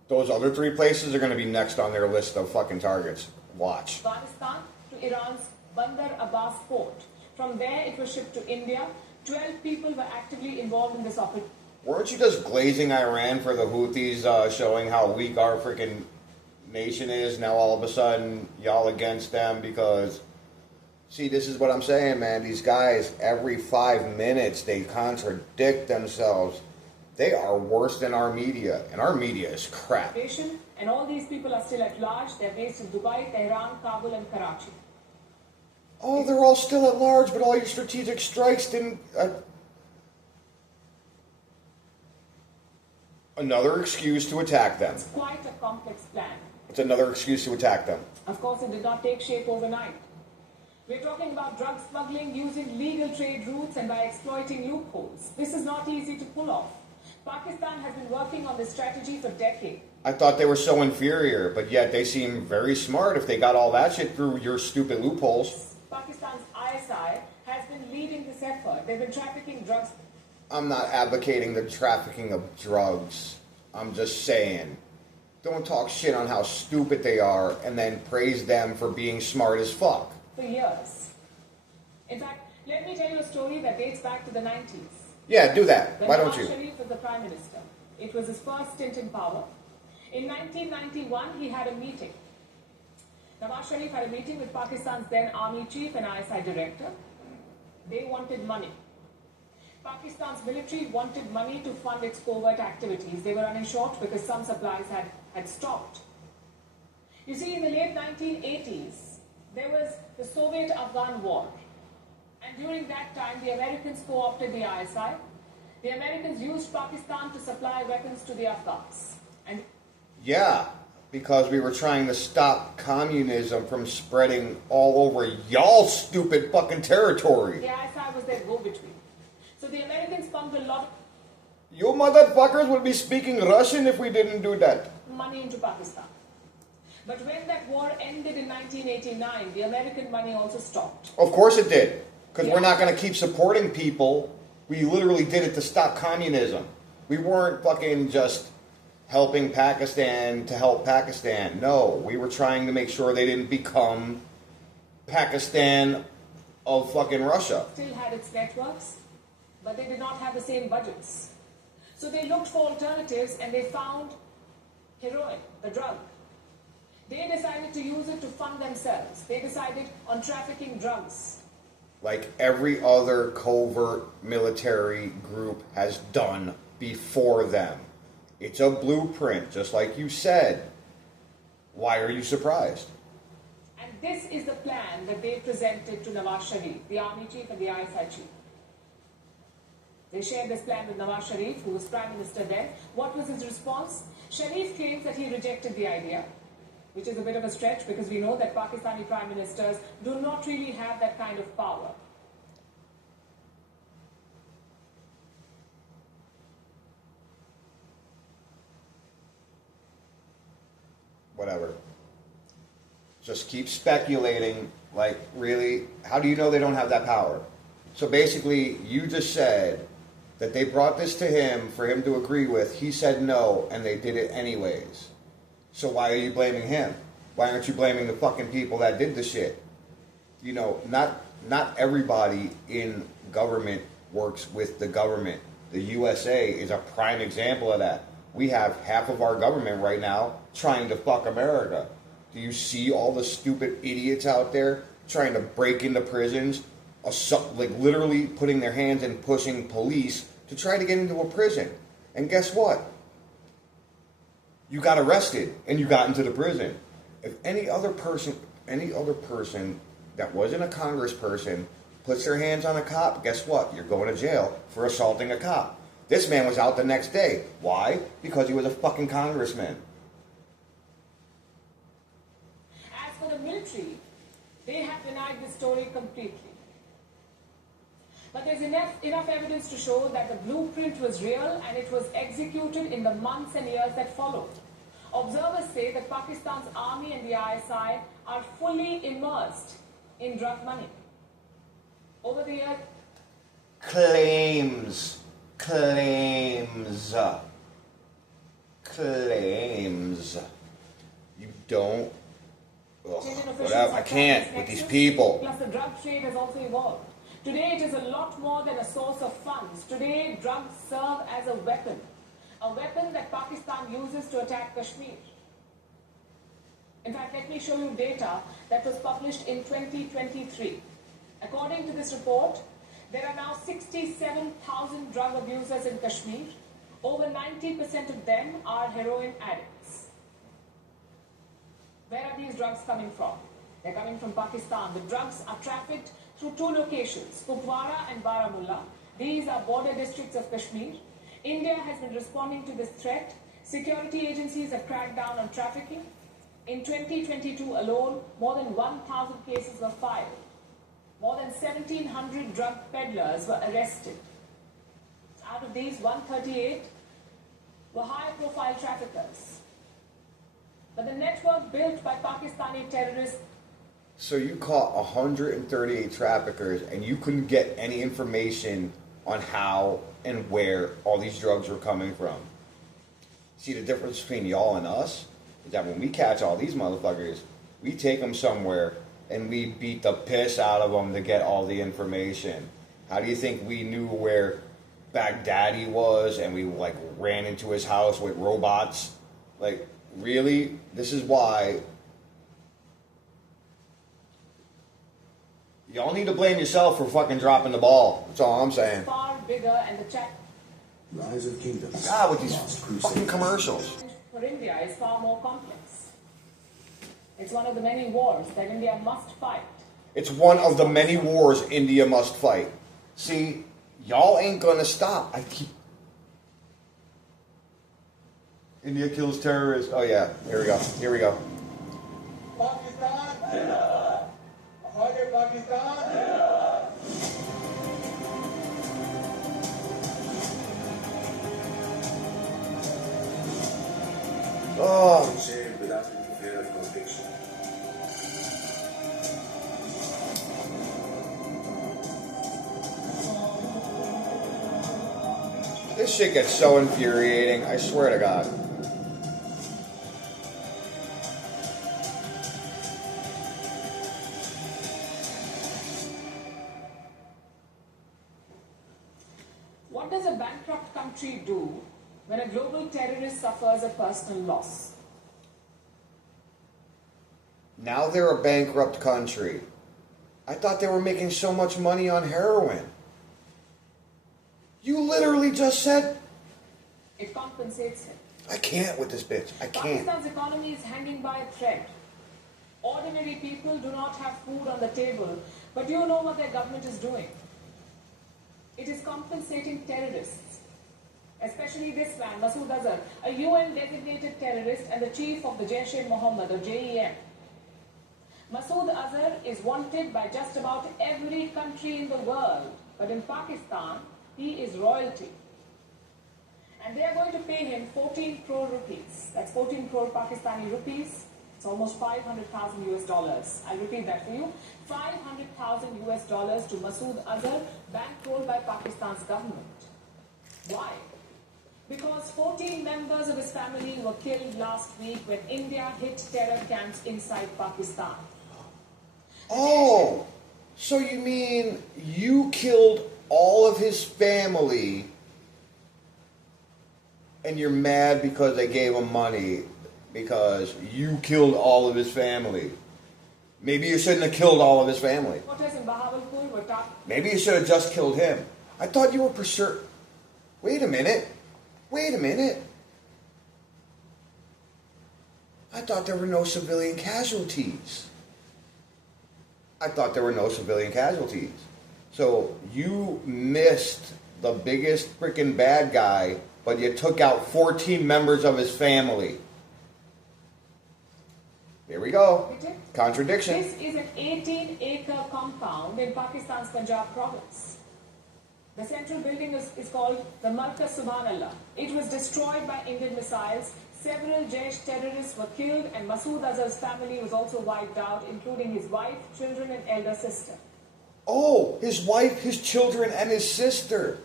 Those other 3 places are going to be next on their list of fucking targets. Watch. Afghanistan to Iran's Bandar Abbas port. From there, it was shipped to India. 12 people were actively involved in this operation. Weren't you just glazing Iran for the Houthis, showing how weak our freaking nation is? Now all of a sudden, y'all against them because... See, this is what I'm saying, man. These guys, every 5 minutes, they contradict themselves. They are worse than our media, and our media is crap. And all these people are still at large. They're based in Dubai, Tehran, Kabul, and Karachi. Oh, they're all still at large, but all your strategic strikes didn't... Another excuse to attack them. It's quite a complex plan. It's another excuse to attack them. Of course, it did not take shape overnight. We're talking about drug smuggling using legal trade routes and by exploiting loopholes. This is not easy to pull off. Pakistan has been working on this strategy for decades. I thought they were so inferior, but yet they seem very smart if they got all that shit through your stupid loopholes. Pakistan's ISI has been leading this effort. They've been trafficking drugs. I'm not advocating the trafficking of drugs. I'm just saying. Don't talk shit on how stupid they are and then praise them for being smart as fuck. For years. In fact, let me tell you a story that dates back to the 90s. Yeah, do that. When Why don't Nawaz you? Sharif was the Prime Minister. It was his first stint in power. In 1991, he had a meeting. Nawaz Sharif had a meeting with Pakistan's then Army Chief and ISI Director. They wanted money. Pakistan's military wanted money to fund its covert activities. They were running short because some supplies had stopped. You see, in the late 1980s, there was the Soviet-Afghan War. And during that time, the Americans co-opted the ISI. The Americans used Pakistan to supply weapons to the Afghans. And Yeah, because we were trying to stop communism from spreading all over y'all stupid fucking territory. the ISI was their go-between. So the Americans pumped a lot You motherfuckers would be speaking Russian if we didn't do that. of money into Pakistan. But when that war ended in 1989, the American money also stopped. Of course it did. Because Yeah. we're not going to keep supporting people. We literally did it to stop communism. We weren't fucking just helping Pakistan to help Pakistan. No, we were trying to make sure they didn't become Pakistan of fucking Russia. Still had its networks, but they did not have the same budgets. So they looked for alternatives and they found heroin, the drug. They decided to use it to fund themselves. They decided on trafficking drugs. Like every other covert military group has done before them. It's a blueprint, just like you said. Why are you surprised? And this is the plan that they presented to Nawaz Sharif, the army chief and the ISI chief. They shared this plan with Nawaz Sharif, who was Prime Minister then. What was his response? Sharif claims that he rejected the idea, which is a bit of a stretch because we know that Pakistani Prime Ministers do not really have that kind of power. Whatever. Just keep speculating. Like, really? How do you know they don't have that power? So basically, you just said that they brought this to him for him to agree with. He said no, and they did it anyways. So why are you blaming him? Why aren't you blaming the fucking people that did the shit? You know, not everybody in government works with the government. The USA is a prime example of that. We have half of our government right now trying to fuck America. Do you see all the stupid idiots out there trying to break into prisons, like literally putting their hands and pushing police to try to get into a prison? And guess what? You got arrested and you got into the prison. If any other person that wasn't a congressperson puts their hands on a cop, guess what? You're going to jail for assaulting a cop. This man was out the next day. Why? Because he was a fucking congressman. As for the military, they have denied this story completely. But there's enough evidence to show that the blueprint was real and it was executed in the months and years that followed. Observers say that Pakistan's army and the ISI are fully immersed in drug money. Over the years, Claims. You don't. Ugh, Indian officials whatever. I have can't found with this these nexus. people. Plus, the drug trade has also evolved. Today, it is a lot more than a source of funds. Today, drugs serve as a weapon that Pakistan uses to attack Kashmir. In fact, let me show you data that was published in 2023. According to this report, there are now 67,000 drug abusers in Kashmir. Over 90% of them are heroin addicts. Where are these drugs coming from? They're coming from Pakistan. The drugs are trafficked through two locations, Kupwara and Baramulla. These are border districts of Kashmir. India has been responding to this threat. Security agencies have cracked down on trafficking. In 2022 alone, more than 1,000 cases were filed. More than 1,700 drug peddlers were arrested. Out of these, 138 were high-profile traffickers. But the network built by Pakistani terrorists. So you caught 138 traffickers and you couldn't get any information on how and where all these drugs were coming from. See, the difference between y'all and us is that when we catch all these motherfuckers, we take them somewhere and we beat the piss out of them to get all the information. How do you think we knew where Baghdadi was and we like ran into his house with robots? Like, really? This is why y'all need to blame yourself for fucking dropping the ball. That's all I'm saying. Far bigger, and the challenge Rise of Kingdoms. God, with these Lost fucking Crusade. commercials. for India is far more complex. It's one of the many wars that India must fight. It's one of the many wars India must fight. See, y'all ain't gonna stop. India kills terrorists. Oh yeah, here we go. Here we go. Oh, Saved without any fear of conviction. this shit gets so infuriating. I swear to God. What does a bankrupt country do when a global terrorist suffers a personal loss? Now they're a bankrupt country. I thought they were making so much money on heroin. You literally just said, It compensates him. I can't with this bitch. I can't. Pakistan's economy is hanging by a thread. Ordinary people do not have food on the table, but do you know what their government is doing? It is compensating terrorists, especially this man, Masood Azhar, a UN-designated terrorist and the chief of the Jaish-e-Mohammed, or JEM. Masood Azhar is wanted by just about every country in the world, but in Pakistan, he is royalty. And they are going to pay him 14 crore rupees. That's 14 crore Pakistani rupees. It's almost 500,000 US dollars. I'll repeat that for you. 500,000 US dollars to Masood Azhar, bankrolled by Pakistan's government. Why? Because 14 members of his family were killed last week when India hit terror camps inside Pakistan. Oh, so you mean you killed all of his family and you're mad because they gave him money because you killed all of his family? Maybe you shouldn't have killed all of his family. Reporters in Bahawalpur were targeted. Maybe you should have just killed him. I thought you were pursuing. Wait a minute. Wait a minute. I thought there were no civilian casualties. I thought there were no civilian casualties. So you missed the biggest freaking bad guy, but you took out 14 members of his family. Here we go. Contradiction. This is an 18-acre compound in Pakistan's Punjab province. The central building is called the Markaz Subhanallah. It was destroyed by Indian missiles. Several Jaish terrorists were killed, and Masood Azhar's family was also wiped out, including his wife, children, and elder sister. Oh, his wife, his children, and his sister.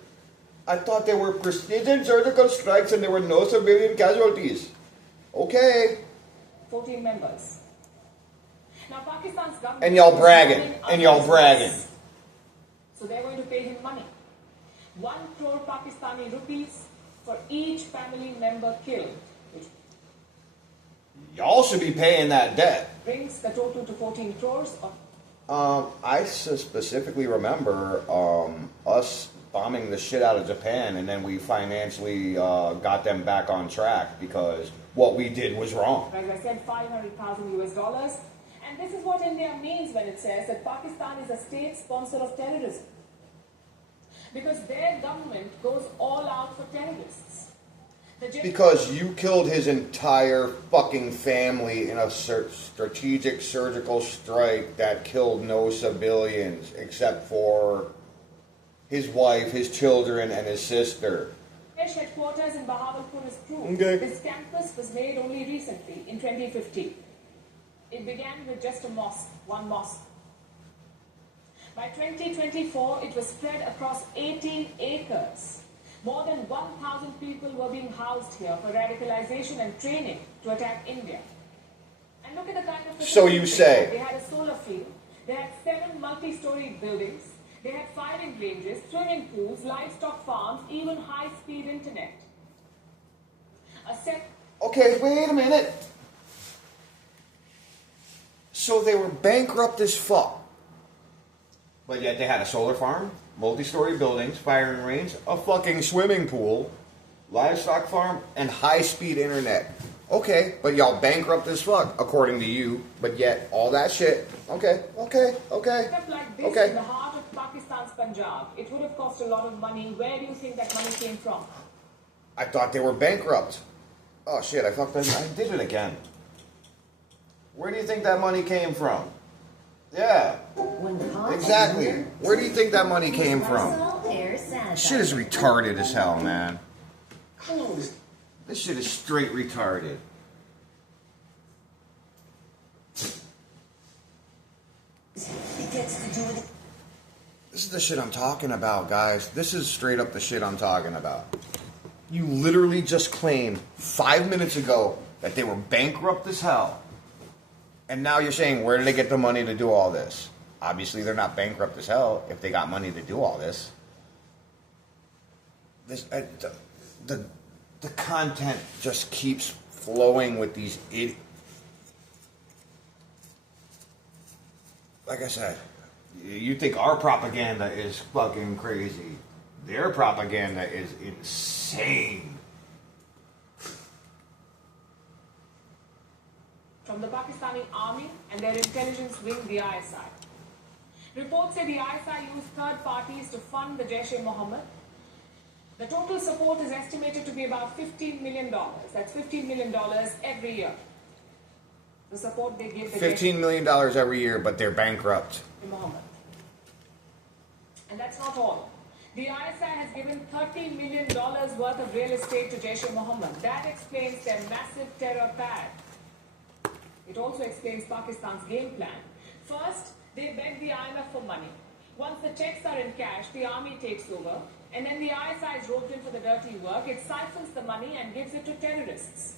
I thought they were precision surgical strikes and there were no civilian casualties. Okay. 14 members. Now, Pakistan's government... And y'all bragging. And y'all bragging. So they're going to pay him money. 1 crore Pakistani rupees for each family member killed, which Y'all should be paying that debt. brings the total to 14 crores. I specifically remember us bombing the shit out of Japan, and then we financially got them back on track because what we did was wrong. As I said, 500,000 US dollars. And this is what India means when it says that Pakistan is a state sponsor of terrorism. Because their government goes all out for terrorists. Because you killed his entire fucking family in a strategic surgical strike that killed no civilians except for his wife, his children, and his sister. British headquarters in Bahawalpur is true. Okay. This campus was made only recently, in 2015. It began with just a mosque, one mosque. By 2024, it was spread across 18 acres. More than 1,000 people were being housed here for radicalization and training to attack India. And look at the kind of... So you say. They had a solar field. They had 7 multi-storied buildings. They had firing ranges, swimming pools, livestock farms, even high-speed internet. Okay, wait a minute. So they were bankrupt as fuck. But yet they had a solar farm, multi-story buildings, firing range, a fucking swimming pool, livestock farm, and high-speed internet. Okay, but y'all bankrupt as fuck, according to you. But yet, all that shit. Okay. Except like this in the heart of Pakistan's Punjab, it would have cost a lot of money. Where do you think that money came from? I thought they were bankrupt. Oh shit, I fucked up. I did it again. Where do you think that money came from? Yeah. Exactly. Where do you think that money came from? Shit is retarded as hell, man. This shit is straight retarded. This is the shit I'm talking about, guys. This is straight up the shit I'm talking about. You literally just claimed 5 minutes ago that they were bankrupt as hell. And now you're saying, where did they get the money to do all this? Obviously, they're not bankrupt as hell if they got money to do all this. The content just keeps flowing with these idiots. Like I said, you think our propaganda is fucking crazy. Their propaganda is insane. From the Pakistani army and their intelligence wing, the ISI. Reports say the ISI used third parties to fund the Jaish-e-Mohammed. The total support is estimated to be about $15 million. That's $15 million every year. The support they give the $15 million every year, but they're bankrupt. Mohammed. And that's not all. The ISI has given $30 million worth of real estate to Jaish-e-Mohammed. That explains their massive terror pad. It also explains Pakistan's game plan. First, they beg the IMF for money. Once the checks are in cash, the army takes over, and then the ISI is roped in for the dirty work. It siphons the money and gives it to terrorists.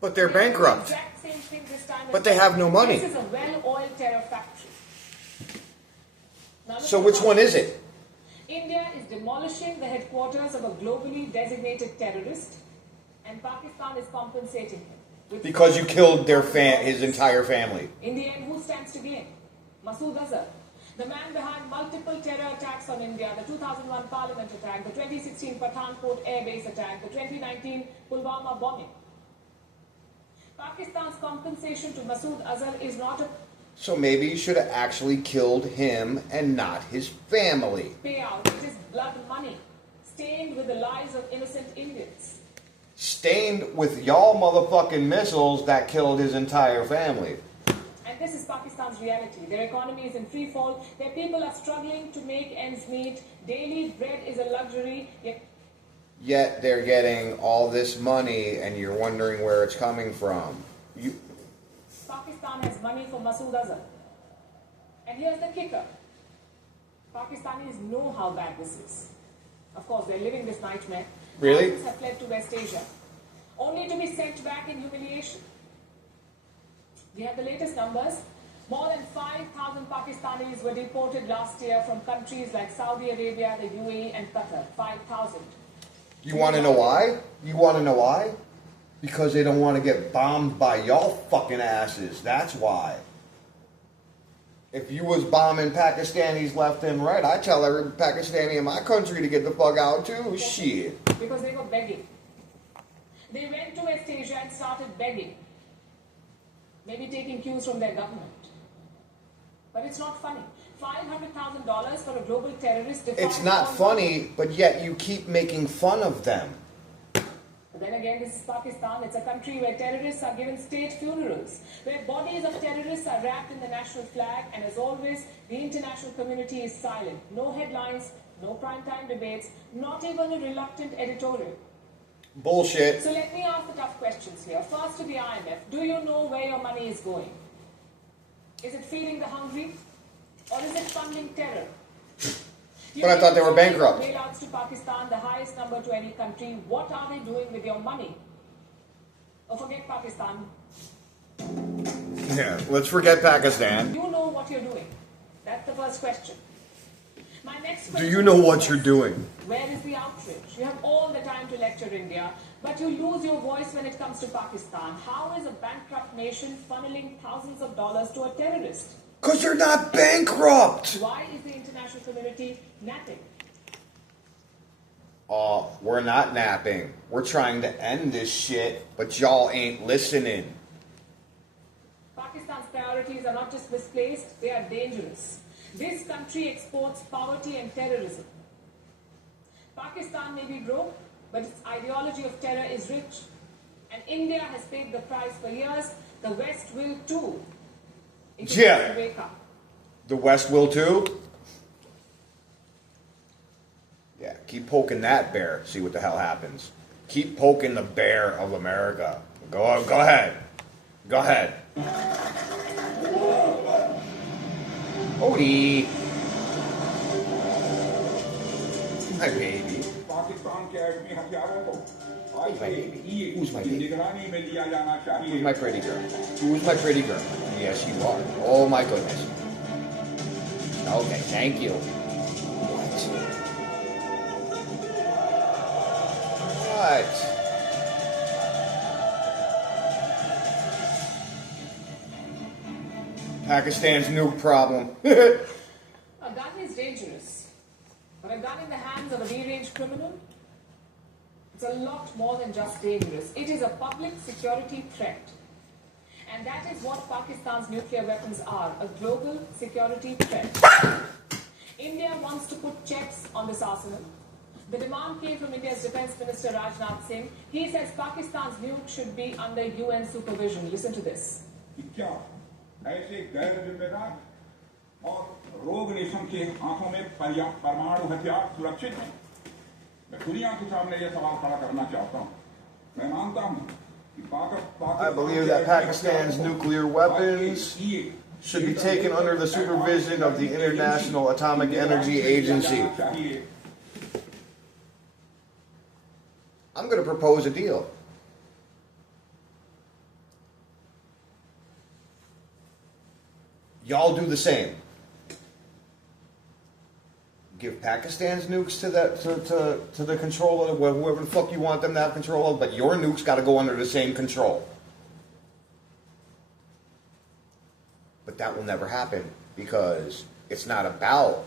But they're bankrupt. The exact same thing this time. But they have no money. This is a well-oiled terror factory. So which one is it? India is demolishing the headquarters of a globally designated terrorist, and Pakistan is compensating him. Because you killed his entire family. In the end, who stands to gain? Masood Azhar, the man behind multiple terror attacks on India, the 2001 Parliament attack, the 2016 Pathankot air base attack, the 2019 Pulwama bombing. Pakistan's compensation to Masood Azhar is not a So maybe you should have actually killed him and not his family. payout. It is blood money, stained with the lives of innocent Indians. Stained with y'all motherfucking missiles that killed his entire family. And this is Pakistan's reality. Their economy is in free fall. Their people are struggling to make ends meet. Daily bread is a luxury. Yet they're getting all this money and you're wondering where it's coming from. Pakistan has money for Masood Azhar. And here's the kicker. Pakistanis know how bad this is. Of course, they're living this nightmare. Really? Thousands have fled to West Asia, only to be sent back in humiliation. We have the latest numbers. More than 5,000 Pakistanis were deported last year from countries like Saudi Arabia, the UAE, and Qatar. 5,000. You want to know why? You want to know why? Because they don't want to get bombed by y'all fucking asses. That's why. If you was bombing Pakistanis left and right, I'd tell every Pakistani in my country to get the fuck out too. Shit. Because they were begging. They went to West Asia and started begging. Maybe taking cues from their government. But it's not funny. $500,000 for a global terrorist. It's not funny, but yet you keep making fun of them. But then again, this is Pakistan. It's a country where terrorists are given state funerals, where bodies of terrorists are wrapped in the national flag, and as always, the international community is silent. No headlines, no primetime debates, not even a reluctant editorial. Bullshit. So let me ask the tough questions here. First to the IMF. Do you know where your money is going? Is it feeding the hungry? Or is it funding terror? But I thought they were bankrupt. Bailouts to Pakistan, the highest number to any country. What are they doing with your money? Oh, forget Pakistan. Yeah, let's forget Pakistan. You know what you're doing. That's the first question. My next Do question you know is what this. you're doing? Where is the outrage? You have all the time to lecture India, but you lose your voice when it comes to Pakistan. How is a bankrupt nation funneling thousands of dollars to a terrorist? Because you're not bankrupt. Why is the international community napping? Oh, we're not napping. We're trying to end this shit, but y'all ain't listening. Pakistan's priorities are not just misplaced, they are dangerous. This country exports poverty and terrorism. Pakistan may be broke, but its ideology of terror is rich. And India has paid the price for years. The West will too. If it Yeah. doesn't wake up. The West will too? Yeah, keep poking that bear. See what the hell happens. Keep poking the bear of America. Go ahead. Go ahead. Odie. My baby. Pakistan के एटमी हथियारों को Who's my baby? IAEA Who's my की baby? निगरानी में लिया जाना Who's चाहिए. my pretty girl? Who's my pretty girl? Yes, you are. Oh my goodness. Okay, thank you. What? Pakistan's nuke problem. A gun is dangerous, but a gun in the hands of a deranged criminal, it's a lot more than just dangerous. It is a public security threat. And that is what Pakistan's nuclear weapons are, a global security threat. India wants to put checks on this arsenal. The demand came from India's Defense Minister Rajnath Singh. He says Pakistan's nuke should be under UN supervision. Listen to this. क्या ऐसे गैर जिम्मेदार और रोग nation के आंखों में परमाणु हथियार सुरक्षित हैं? मैं दुनिया के सामने ये सवाल खड़ा करना चाहता हूं. मैं मानता हूं कि I believe that Pakistan's nuclear weapons should be taken under the supervision of the International Atomic Energy Agency. I'm going to propose a deal. Y'all do the same. Give Pakistan's nukes to the control of whoever the fuck you want them to have control of, but your nukes got to go under the same control. But that will never happen because it's not about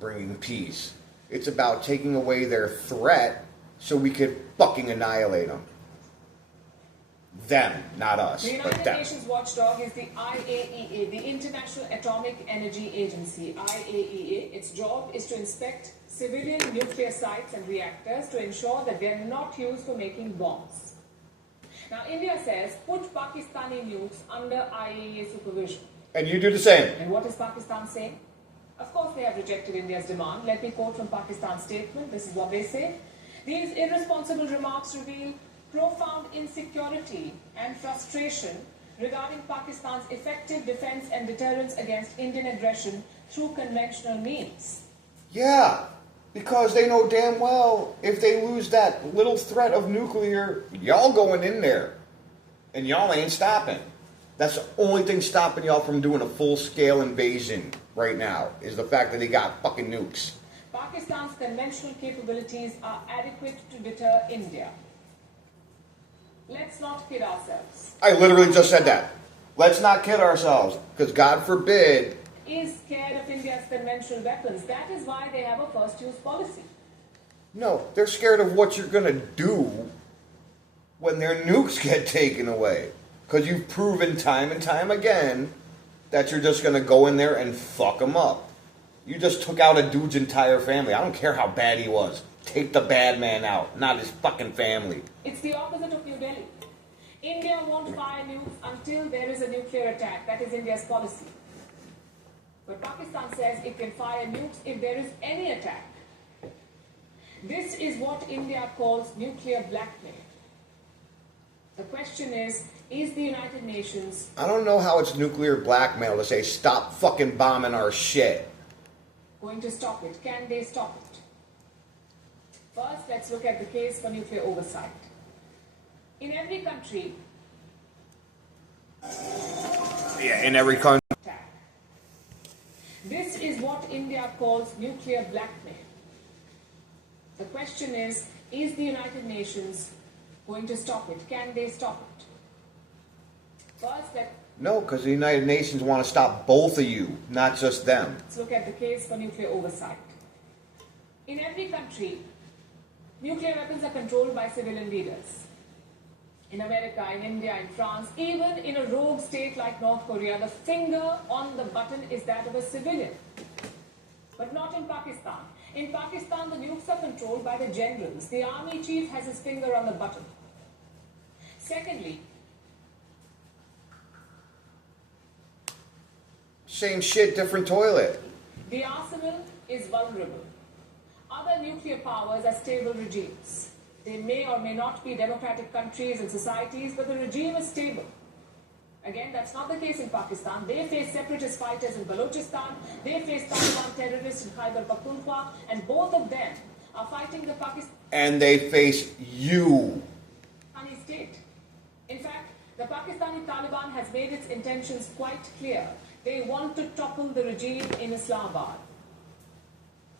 bringing peace. It's about taking away their threat so we could fucking annihilate them. Them, not us, The but United them. Nations watchdog is the IAEA, the International Atomic Energy Agency. IAEA, its job is to inspect civilian nuclear sites and reactors to ensure that they are not used for making bombs. Now, India says put Pakistani nukes under IAEA supervision. And you do the same. And what is Pakistan saying? Of course, they have rejected India's demand. Let me quote from Pakistan's statement. This is what they say. These irresponsible remarks reveal profound insecurity and frustration regarding Pakistan's effective defense and deterrence against Indian aggression through conventional means. Yeah, because they know damn well if they lose that little threat of nuclear, y'all going in there. And y'all ain't stopping. That's the only thing stopping y'all from doing a full-scale invasion right now, is the fact that they got fucking nukes. Pakistan's conventional capabilities are adequate to deter India. Let's not kid ourselves. I literally just said that. Let's not kid ourselves, because God forbid. Is scared of India's conventional weapons. That is why they have a first-use policy. No, they're scared of what you're going to do when their nukes get taken away. Because you've proven time and time again that you're just going to go in there and fuck them up. You just took out a dude's entire family. I don't care how bad he was. Take the bad man out, not his fucking family. It's the opposite of New Delhi. India won't fire nukes until there is a nuclear attack. That is India's policy. But Pakistan says it can fire nukes if there is any attack. This is what India calls nuclear blackmail. The question is the United Nations... I don't know how it's nuclear blackmail to say, stop fucking bombing our shit. going to stop it? Can they stop it? First, let's look at the case for nuclear oversight. In every country, in every country. This is what India calls nuclear blackmail. The question is the United Nations going to stop it? Can they stop it? First, No, because the United Nations want to stop both of you, not just them. let's look at the case for nuclear oversight. In every country, nuclear weapons are controlled by civilian leaders. In America, in India, in France, even in a rogue state like North Korea, the finger on the button is that of a civilian. But not in Pakistan. In Pakistan, the nukes are controlled by the generals. The army chief has his finger on the button. Secondly, Same shit, different toilet. the arsenal is vulnerable. Other nuclear powers are stable regimes. They may or may not be democratic countries and societies, but the regime is stable. Again, that's not the case in Pakistan. They face separatist fighters in Balochistan. They face Taliban terrorists in Khyber Pakhtunkhwa, and both of them are fighting the Pakistani And they face you. state. In fact, the Pakistani Taliban has made its intentions quite clear. They want to topple the regime in Islamabad.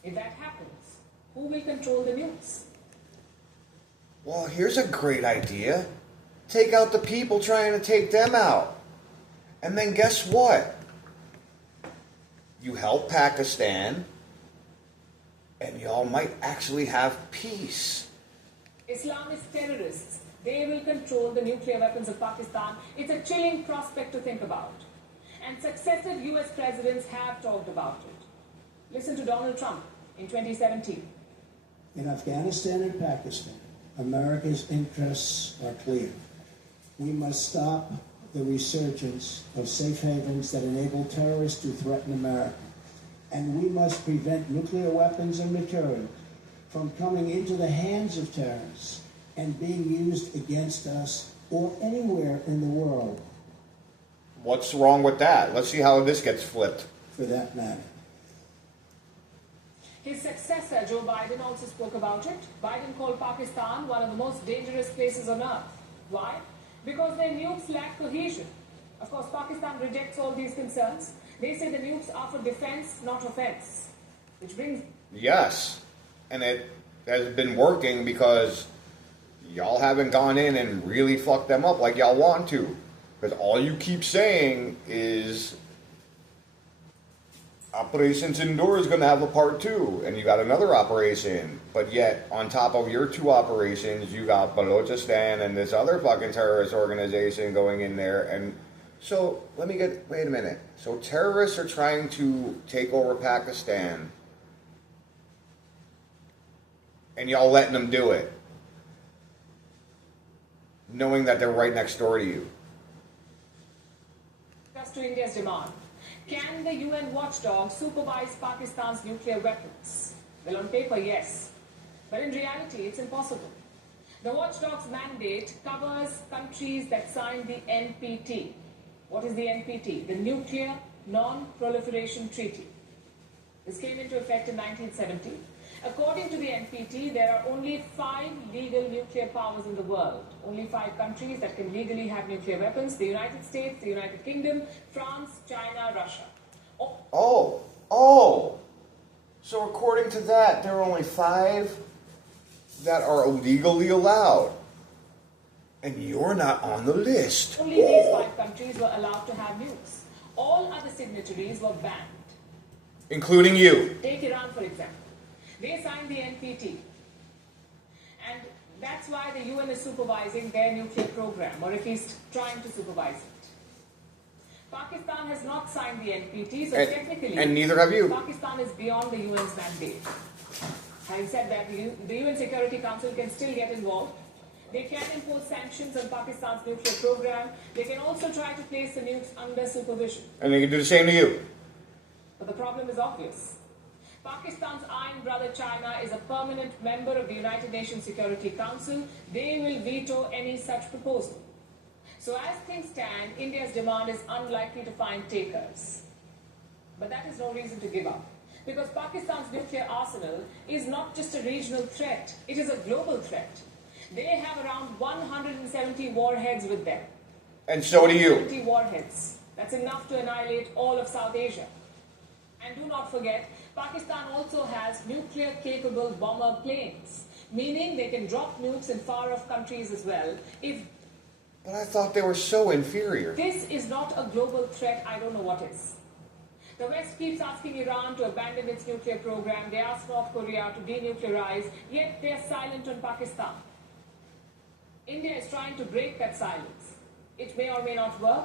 If that happens, who will control the nukes? Well, here's a great idea. Take out the people trying to take them out. And then guess what? You help Pakistan, and y'all might actually have peace. Islamist terrorists, they will control the nuclear weapons of Pakistan. It's a chilling prospect to think about. And successive US presidents have talked about it. Listen to Donald Trump in 2017. In Afghanistan and Pakistan, America's interests are clear. We must stop the resurgence of safe havens that enable terrorists to threaten America. And we must prevent nuclear weapons and materials from coming into the hands of terrorists and being used against us or anywhere in the world, What's wrong with that? Let's see how this gets flipped. for that matter. His successor, Joe Biden, also spoke about it. Biden called Pakistan one of the most dangerous places on earth. Why? Because their nukes lack cohesion. Of course, Pakistan rejects all these concerns. They say the nukes are for defense, not offense. Which brings... Yes. And it has been working because y'all haven't gone in and really fucked them up like y'all want to. Because all you keep saying is Operation Sindoor is going to have a part 2, and you got another operation. But yet, on top of your 2 operations, you got Balochistan and this other fucking terrorist organization going in there. And so, wait a minute. So terrorists are trying to take over Pakistan, and y'all letting them do it, knowing that they're right next door to you. To India's demand. Can the UN watchdog supervise Pakistan's nuclear weapons? Well, on paper, yes. But in reality, it's impossible. The watchdog's mandate covers countries that signed the NPT. What is the NPT? The Nuclear Non-Proliferation Treaty. This came into effect in 1970. According to the NPT, there are only 5 legal nuclear powers in the world. Only 5 countries that can legally have nuclear weapons: the United States, the United Kingdom, France, China, Russia. So according to that, there are only 5 that are legally allowed. And you're not on the list. Only these 5 countries were allowed to have nukes. All other signatories were banned. Including you. Take Iran, for example. They signed the NPT. And that's why the UN is supervising their nuclear program, or at least trying to supervise it. Pakistan has not signed the NPT, so technically... And neither have you. Pakistan is beyond the UN's mandate. Having said that, the UN Security Council can still get involved. They can impose sanctions on Pakistan's nuclear program. They can also try to place the nukes under supervision. And they can do the same to you. But the problem is obvious. Pakistan's iron brother China is a permanent member of the United Nations Security Council. They will veto any such proposal. So as things stand, India's demand is unlikely to find takers. But that is no reason to give up. Because Pakistan's nuclear arsenal is not just a regional threat, it is a global threat. They have around 170 warheads with them. And so do you. 170 warheads. That's enough to annihilate all of South Asia. And do not forget, Pakistan also has nuclear-capable bomber planes, meaning they can drop nukes in far-off countries as well. If But I thought they were so inferior. this is not a global threat, I don't know what is. The West keeps asking Iran to abandon its nuclear program. They ask North Korea to denuclearize, yet they are silent on Pakistan. India is trying to break that silence. It may or may not work,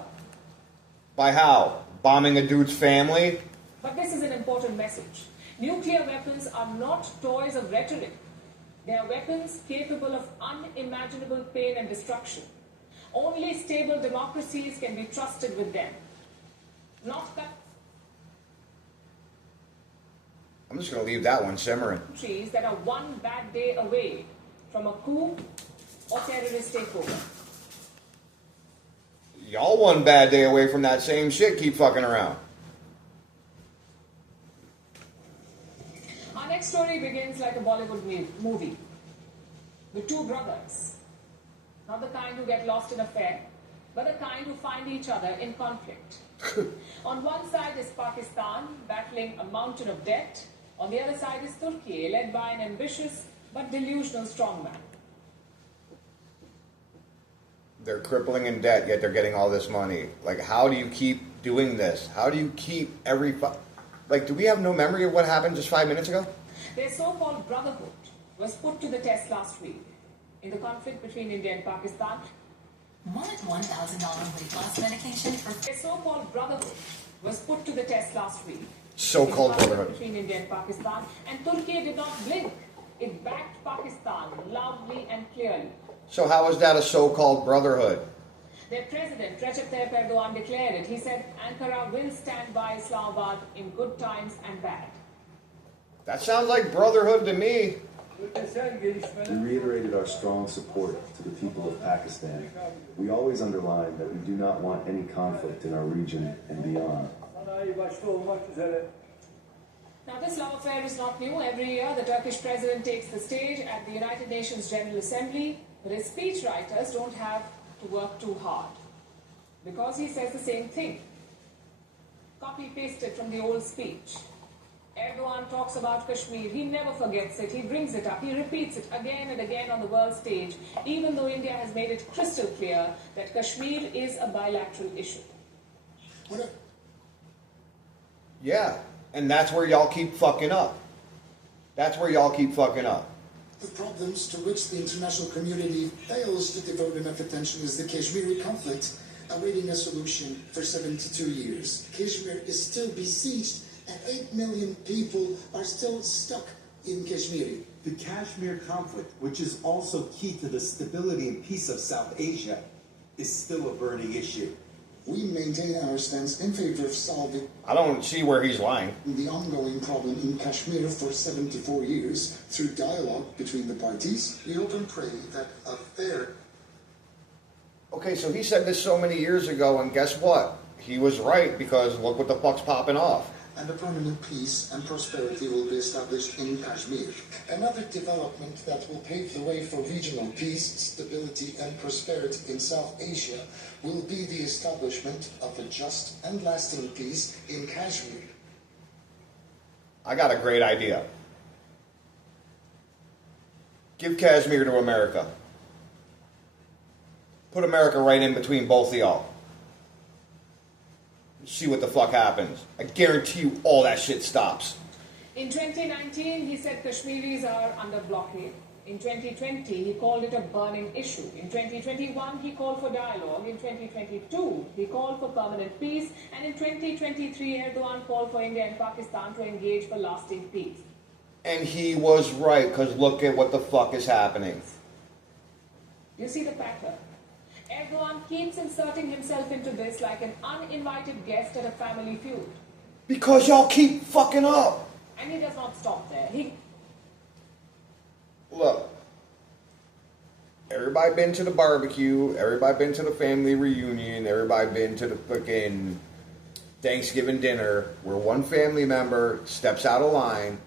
By how? Bombing a dude's family? but this is an important message. Nuclear weapons are not toys of rhetoric. They are weapons capable of unimaginable pain and destruction. Only stable democracies can be trusted with them. Not I'm just going to leave that one simmering. countries that are one bad day away from a coup or terrorist takeover. Y'all one bad day away from that same shit. Keep fucking around. Our next story begins like a Bollywood movie. The two brothers, not the kind who get lost in a fair, but the kind who find each other in conflict. On one side is Pakistan, battling a mountain of debt. On the other side is Turkey, led by an ambitious but delusional strongman. They're crippling in debt, yet they're getting all this money. Like, how do you keep doing this? How do you keep like, do we have no memory of what happened just 5 minutes ago? Their so-called brotherhood was put to the test last week in the conflict between India and Pakistan. Want $1,000 weight loss medication for Their so-called brotherhood was put to the test last week. So-called in the conflict brotherhood. between India and Pakistan, and Turkey did not blink. It backed Pakistan loudly and clearly. So how is that a so-called brotherhood? Their president, Recep Tayyip Erdogan, declared it. He said Ankara will stand by Islamabad in good times and bad. That sounds like brotherhood to me. We reiterated our strong support to the people of Pakistan. We always underline that we do not want any conflict in our region and beyond. Now, this love affair is not new. Every year, the Turkish president takes the stage at the United Nations General Assembly, but his speechwriters don't have to work too hard because he says the same thing. Copy-pasted from the old speech. Erdogan talks about Kashmir. He never forgets it. He brings it up. He repeats it again and again on the world stage, even though India has made it crystal clear that Kashmir is a bilateral issue. Yeah, and that's where y'all keep fucking up. That's where y'all keep fucking up. The problems to which the international community fails to devote enough attention is the Kashmiri conflict, awaiting a solution for 72 years. Kashmir is still besieged, and 8 million people are still stuck in Kashmir. The Kashmir conflict, which is also key to the stability and peace of South Asia, is still a burning issue. We maintain our stance in favor of solving I don't see where he's lying. the ongoing problem in Kashmir for 74 years through dialogue between the parties. We hope and pray that a fair Okay, so he said this so many years ago, and guess what? He was right, because look what the fuck's popping off. and a permanent peace and prosperity will be established in Kashmir. Another development that will pave the way for regional peace, stability, and prosperity in South Asia will be the establishment of a just and lasting peace in Kashmir. I got a great idea. Give Kashmir to America. Put America right in between both of y'all. See what the fuck happens. I guarantee you all that shit stops. In 2019, he said Kashmiris are under blockade. In 2020, he called it a burning issue. In 2021, he called for dialogue. In 2022, he called for permanent peace. And in 2023, Erdogan called for India and Pakistan to engage for lasting peace. And he was right, because look at what the fuck is happening. You see the pattern? Erdogan keeps inserting himself into this like an uninvited guest at a family feud. Because y'all keep fucking up. And he does not stop there. Look. Everybody been to the barbecue. Everybody been to the family reunion. Everybody been to the fucking Thanksgiving dinner where one family member steps out of line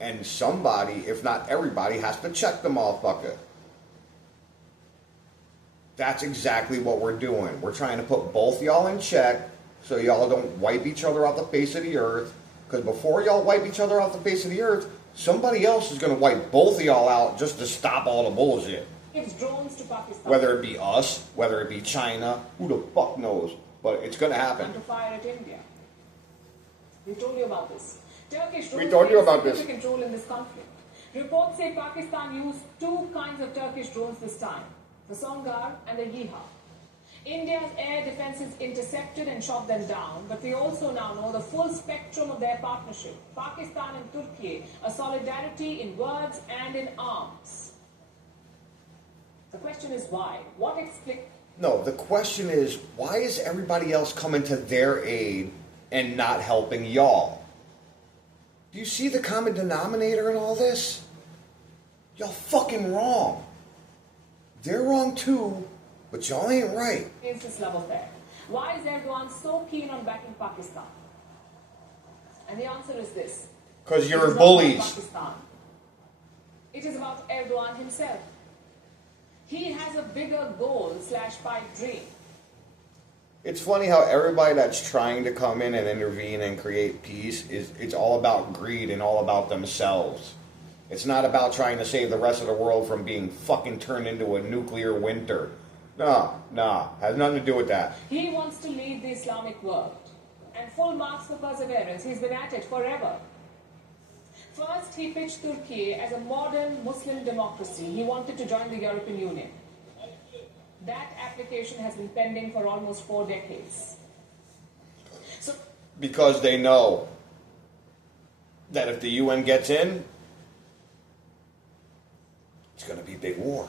and somebody, if not everybody, has to check the motherfucker. That's exactly what we're doing. We're trying to put both y'all in check so y'all don't wipe each other off the face of the earth. Because before y'all wipe each other off the face of the earth, somebody else is going to wipe both of y'all out just to stop all the bullshit. Gives drones to Pakistan. Whether it be us, whether it be China, who the fuck knows? But it's going to happen. To fire at India. We told you about this. Turkish drones We told you about play a this. significant role in this conflict. Reports say Pakistan used two kinds of Turkish drones this time, the Songar and the Yeeha. India's air defenses intercepted and shot them down, but we also now know the full spectrum of their partnership. Pakistan and Turkey, a solidarity in words and in arms. The question is why? What explains... No, the question is, why is everybody else coming to their aid and not helping y'all? Do you see the common denominator in all this? Y'all fucking wrong. They're wrong too, but y'all ain't right. Is this love affair? Why is Erdogan so keen on backing Pakistan? And the answer is this. Because you're It is not bullies. about Pakistan. It is about Erdogan himself. He has a bigger goal / pipe dream. It's funny how everybody that's trying to come in and intervene and create peace it's all about greed and all about themselves. It's not about trying to save the rest of the world from being fucking turned into a nuclear winter. Nah, has nothing to do with that. He wants to lead the Islamic world. And full marks for perseverance. He's been at it forever. First, he pitched Turkey as a modern Muslim democracy. He wanted to join the European Union. That application has been pending for almost 4 decades. So, Because they know that if the UN gets in, it's going to be a big war.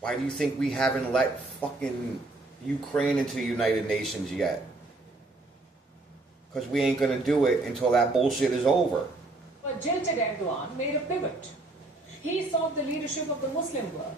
Why do you think we haven't let fucking Ukraine into the United Nations yet? Because we ain't going to do it until that bullshit is over. but jilted Erdogan made a pivot. He sought the leadership of the Muslim world.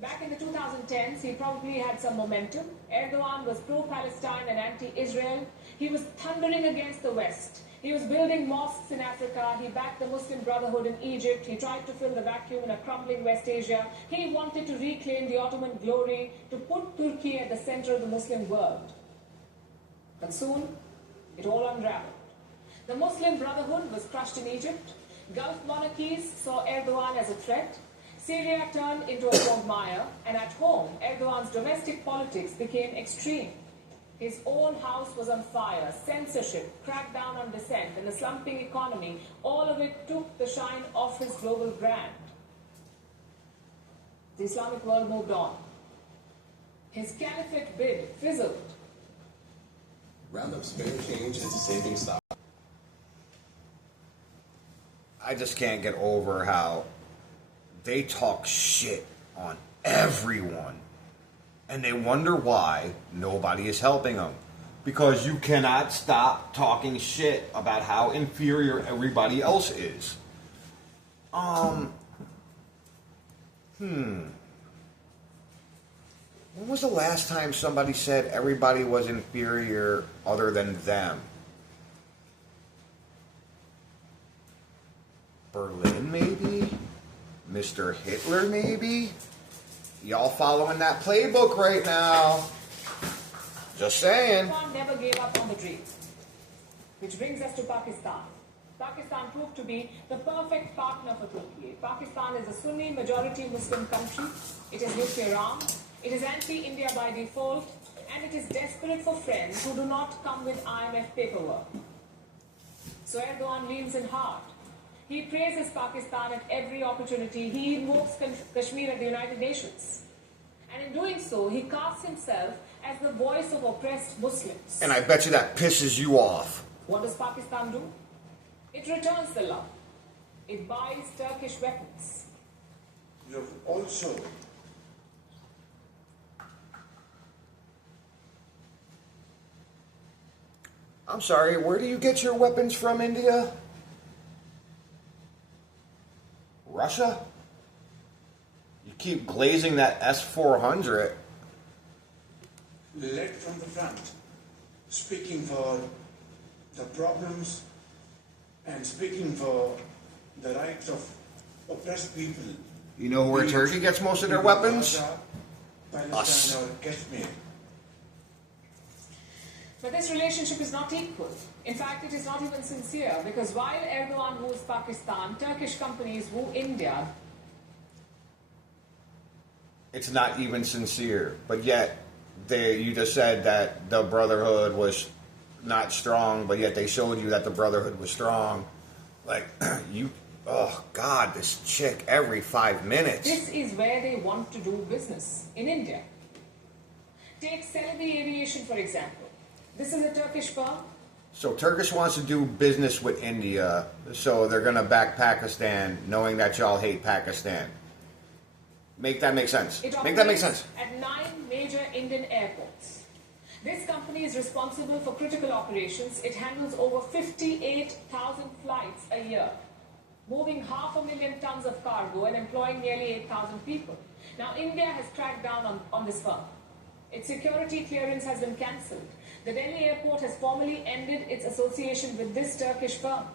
Back in the 2010s, he probably had some momentum. Erdogan was pro-Palestine and anti-Israel. He was thundering against the West. He was building mosques in Africa. He backed the Muslim Brotherhood in Egypt. He tried to fill the vacuum in a crumbling West Asia. He wanted to reclaim the Ottoman glory, to put Turkey at the center of the Muslim world. But soon, it all unraveled. The Muslim Brotherhood was crushed in Egypt. Gulf monarchies saw Erdogan as a threat. Syria turned into a quagmire, and at home, Erdogan's domestic politics became extreme. His own house was on fire, censorship, crackdown on dissent, and the slumping economy, all of it took the shine off his global brand. The Islamic world moved on. His caliphate bid fizzled. Roundup's fair change is a saving stock. I just can't get over how they talk shit on everyone. And they wonder why nobody is helping them. Because you cannot stop talking shit about how inferior everybody else is. When was the last time somebody said everybody was inferior other than them? Berlin, maybe? Mr. Hitler, maybe? Y'all following that playbook right now. Just saying. Erdogan never gave up on the dream. Which brings us to Pakistan. Pakistan proved to be the perfect partner for Turkey. Pakistan is a Sunni majority Muslim country. It is nuclear armed. It is anti-India by default. And it is desperate for friends who do not come with IMF paperwork. So Erdogan leans in hard. He praises Pakistan at every opportunity. He invokes Kashmir at the United Nations. And in doing so, he casts himself as the voice of oppressed Muslims. And I bet you that pisses you off. What does Pakistan do? It returns the love. It buys Turkish weapons. You have also I'm sorry, where do you get your weapons from, India? Russia? You keep glazing that S-400. led from the front, speaking for the problems and speaking for the rights of oppressed people. You know where Turkey gets most of their weapons? Palestine Us. or Kashmir. But this relationship is not equal. In fact, it is not even sincere, because while Erdogan woos Pakistan, Turkish companies woo India. It's not even sincere, but yet you just said that the Brotherhood was not strong, but yet they showed you that the Brotherhood was strong. Like, oh God, this chick every 5 minutes. This is where they want to do business, in India. Take Celebi Aviation, for example. This is a Turkish firm. So Turkish wants to do business with India, so they're going to back Pakistan, knowing that y'all hate Pakistan. Make that make sense. Make that make sense. At 9 major Indian airports. This company is responsible for critical operations. It handles over 58,000 flights a year, moving 500,000 tons of cargo and employing nearly 8,000 people. Now, India has cracked down on this firm. Its security clearance has been cancelled. The Delhi airport has formally ended its association with this Turkish firm.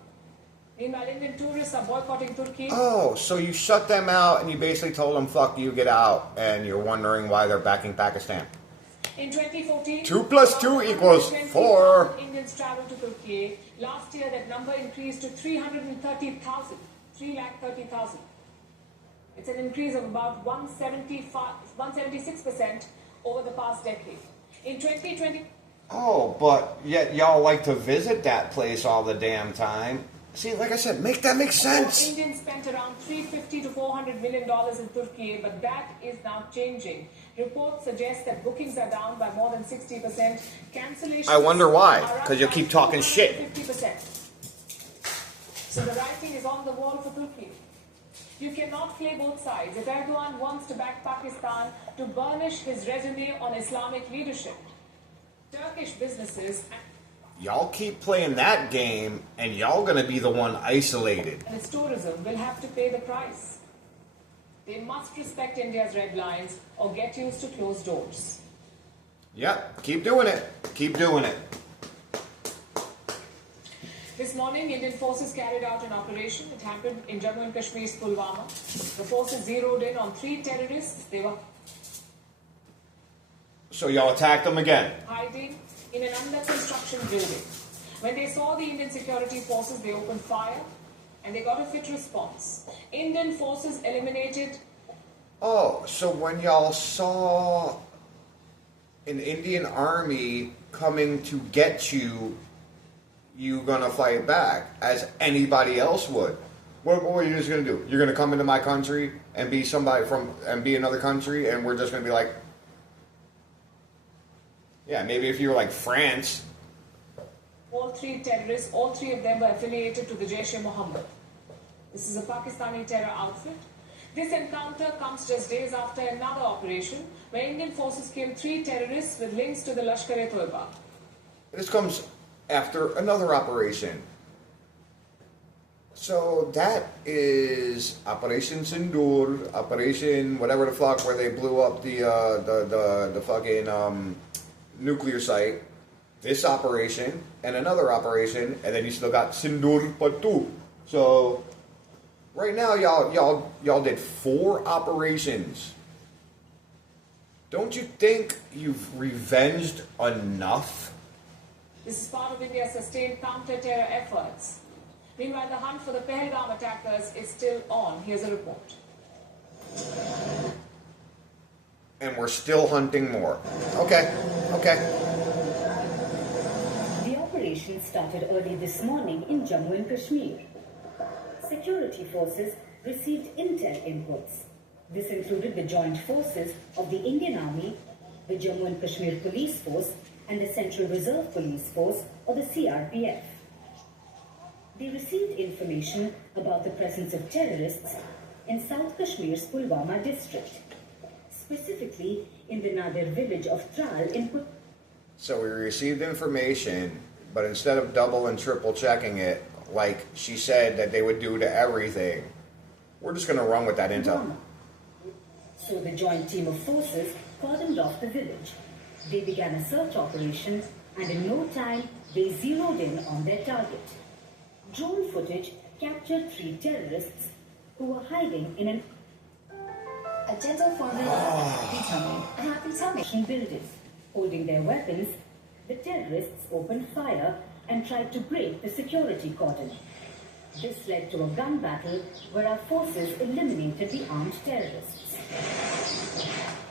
Meanwhile, Indian tourists are boycotting Turkey. Oh, so you shut them out and you basically told them, fuck you, get out, and you're wondering why they're backing Pakistan. In 2014, 2 + 2 = 4. Indians traveled to Turkey. Last year, that number increased to 330,000. 330,000. It's an increase of about 176% over the past decade. In 2020... Oh, but yet y'all like to visit that place all the damn time. See, like I said, make that make sense. Indians spent around $350 to $400 million in Turkey, but that is now changing. Reports suggest that bookings are down by more than 60%. Cancellations. I wonder why, because you keep talking shit. 50%. So the writing is on the wall for Turkey. You cannot play both sides. If Erdogan wants to back Pakistan to burnish his resume on Islamic leadership, Turkish businesses Y'all keep playing that game, and y'all gonna be the one isolated. and its tourism will have to pay the price. They must respect India's red lines or get used to closed doors. Yep, keep doing it. Keep doing it. This morning, Indian forces carried out an operation. It happened in Jammu and Kashmir's Pulwama. The forces zeroed in on 3 terrorists. They were So y'all attacked them again. hiding in an under-construction building. When they saw the Indian security forces, they opened fire and they got a fit response. Indian forces eliminated... Oh, so when y'all saw an Indian army coming to get you, you gonna fight back as anybody else would. What are you just gonna do? You're gonna come into my country and be somebody and be another country, and we're just gonna be like, yeah, maybe if you were like France. All 3 terrorists, all 3 of them were affiliated to the Jaish-e-Mohammed. This is a Pakistani terror outfit. This encounter comes just days after another operation where Indian forces killed 3 terrorists with links to the Lashkar-e-Toiba. This comes after another operation. So that is Operation Sindoor, Operation whatever the fuck, where they blew up the fucking nuclear site. This operation and another operation, and then you still got Sindoor Patu. So right now, y'all did 4 operations. Don't you think you've revenged enough? This is part of India's sustained counter-terror efforts. Meanwhile, the hunt for the Pahalgam attackers is still on. Here's a report. And we're still hunting more. Okay. The operation started early this morning in Jammu and Kashmir. Security forces received intel inputs. This included the joint forces of the Indian Army, the Jammu and Kashmir Police Force, and the Central Reserve Police Force, or the CRPF. They received information about the presence of terrorists in South Kashmir's Pulwama district, specifically in the Nadir village of Tral in Put. So we received information, but instead of double and triple checking it, like she said that they would do to everything, we're just going to run with that intel. So the joint team of forces cordoned off the village. They began a search operation and in no time they zeroed in on their target. Drone footage captured 3 terrorists who were hiding in a gentle formula, happy tummy building. Holding their weapons, the terrorists opened fire and tried to break the security cordon. This led to a gun battle where our forces eliminated the armed terrorists.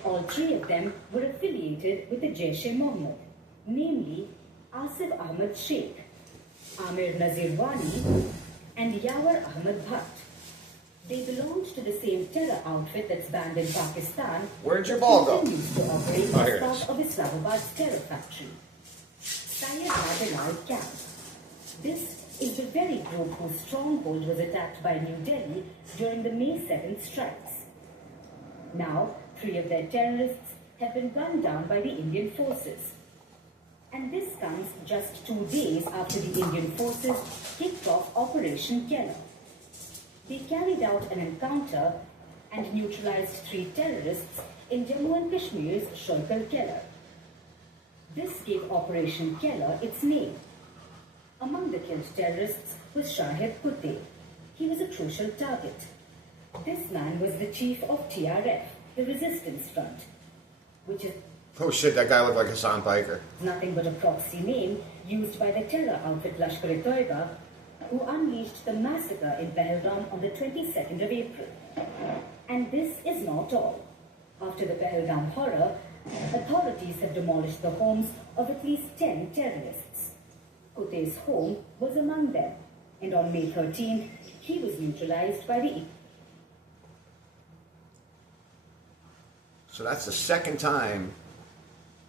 All 3 of them were affiliated with the Jaish-e-Mohammed, namely Asif Ahmad Sheikh, Amir Nazir Wani, and Yawar Ahmad Bhatt. They belonged to the same terror outfit that's banned in Pakistan. Where'd your ball go? Continues to operate Oh, as here it part is. of Islamabad's terror factory. Syed Adilal Camp. This is the very group whose stronghold was attacked by New Delhi during the May 7th strikes. Now, 3 of their terrorists have been gunned down by the Indian forces. And this comes just 2 days after the Indian forces kicked off Operation Keller. They carried out an encounter and neutralized 3 terrorists in Jammu and Kashmir's Shoykal Keller. This gave Operation Keller its name. Among the killed terrorists was Shahid Kutte. He was a crucial target. This man was the chief of TRF, the Resistance Front, which is Oh shit, that guy looked like Hassan Piker. nothing but a proxy name used by the terror outfit Lashkar-e-Toiba, who unleashed the massacre in Pahalgam on the 22nd of April. And this is not all. After the Pahalgam horror, authorities have demolished the homes of at least 10 terrorists. Kutte's home was among them, and on May 13th, he was neutralized by the... So that's the second time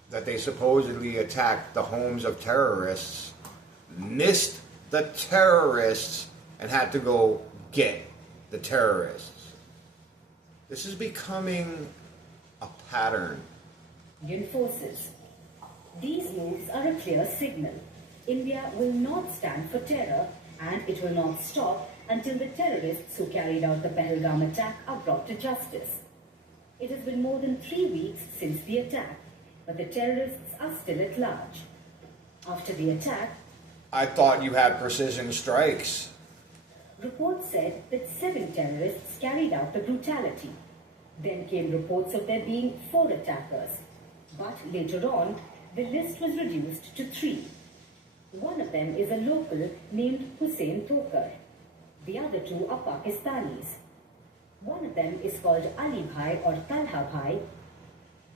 that they supposedly attacked the homes of terrorists, missed the terrorists, and had to go get the terrorists. This is becoming a pattern. Indian forces. These moves are a clear signal. India will not stand for terror, and it will not stop until the terrorists who carried out the Pahalgam attack are brought to justice. It has been more than 3 weeks since the attack, but the terrorists are still at large. After the attack, I thought you had precision strikes. reports said that 7 terrorists carried out the brutality. Then came reports of there being 4 attackers. But later on, the list was reduced to 3. One of them is a local named Hussein Tokar. The other 2 are Pakistanis. One of them is called Ali Bhai or Talha Bhai,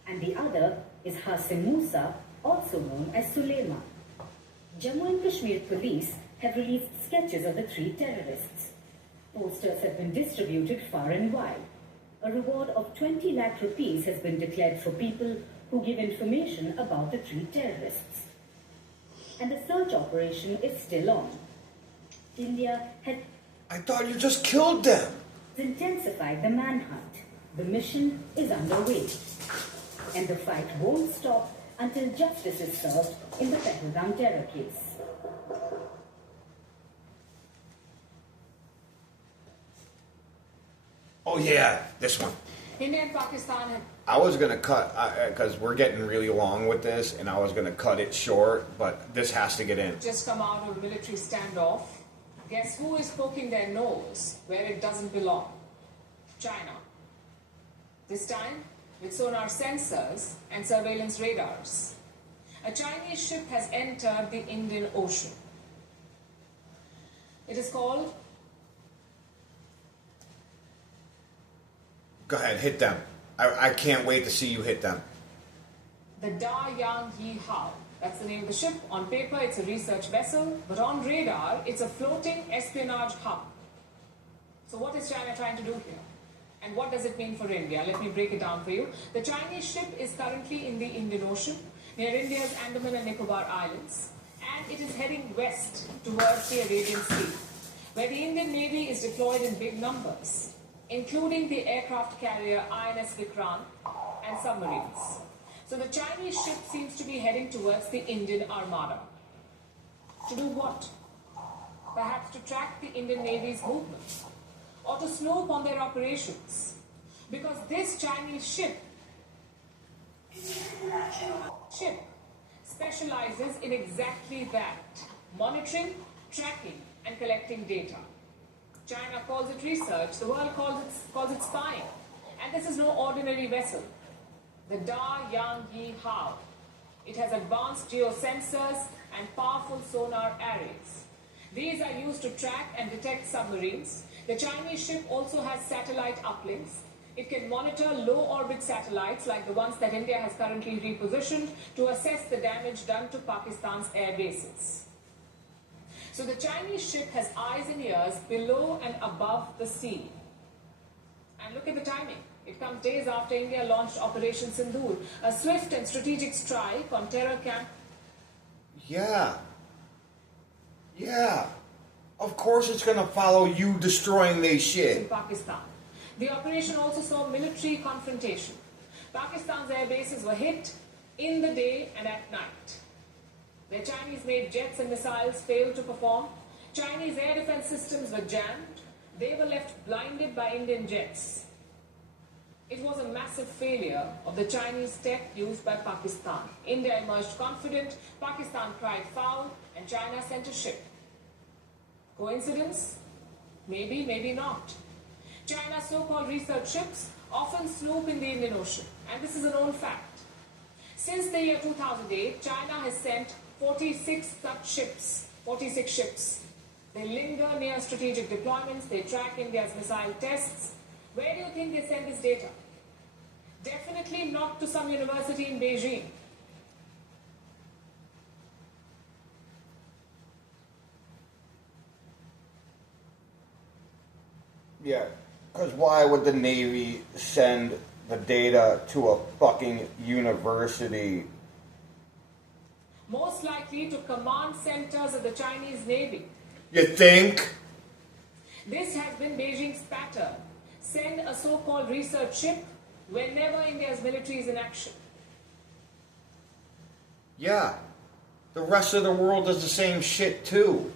and the other is Hasim Musa, also known as Sulaiman. Jammu and Kashmir police have released sketches of the 3 terrorists. Posters have been distributed far and wide. A reward of 20 lakh rupees has been declared for people who give information about the 3 terrorists. And the search operation is still on. India has I thought you just killed them. intensified the manhunt. The mission is underway. And the fight won't stop until justice is served in the Pahalgam terror case. Oh yeah, this one. India and Pakistan have I was gonna cut because we're getting really long with this, and I was gonna cut it short, but this has to get in. just come out of a military standoff. Guess who is poking their nose where it doesn't belong? China. This time with sonar sensors and surveillance radars. A Chinese ship has entered the Indian Ocean. It is called... Go ahead, hit them. I can't wait to see you hit them. the Da Yang Yi Hao. That's the name of the ship. On paper, it's a research vessel, but on radar, it's a floating espionage hub. So what is China trying to do here? And what does it mean for India? Let me break it down for you. The Chinese ship is currently in the Indian Ocean, near India's Andaman and Nicobar Islands, and it is heading west towards the Arabian Sea, where the Indian Navy is deployed in big numbers, including the aircraft carrier INS Vikrant and submarines. So the Chinese ship seems to be heading towards the Indian Armada. To do what? Perhaps to track the Indian Navy's movement, or to slow upon their operations. Because this Chinese ship specializes in exactly that: monitoring, tracking, and collecting data. China calls it research, the world calls it spying. And this is no ordinary vessel. The Da Yang Yi Hao. It has advanced geosensors and powerful sonar arrays. These are used to track and detect submarines. The Chinese ship also has satellite uplinks. It can monitor low-orbit satellites like the ones that India has currently repositioned to assess the damage done to Pakistan's air bases. So the Chinese ship has eyes and ears below and above the sea. And look at the timing. It comes days after India launched Operation Sindoor, a swift and strategic strike on terror camp. Yeah. Of course it's gonna follow you destroying their shit. In Pakistan. The operation also saw military confrontation. Pakistan's air bases were hit in the day and at night. Their Chinese-made jets and missiles failed to perform. Chinese air defense systems were jammed. They were left blinded by Indian jets. It was a massive failure of the Chinese tech used by Pakistan. India emerged confident, Pakistan cried foul, and China sent a ship. Coincidence? Maybe, maybe not. China's so-called research ships often snoop in the Indian Ocean, and this is a known fact. Since the year 2008, China has sent 46 such ships, 46 ships. They linger near strategic deployments, they track India's missile tests. Where do you think they send this data? Definitely not to some university in Beijing. Yeah, because why would the Navy send the data to a fucking university? Most likely to command centers of the Chinese Navy. You think? This has been Beijing's pattern. Send a so-called research ship whenever India's military is in action. Yeah. The rest of the world does the same shit too.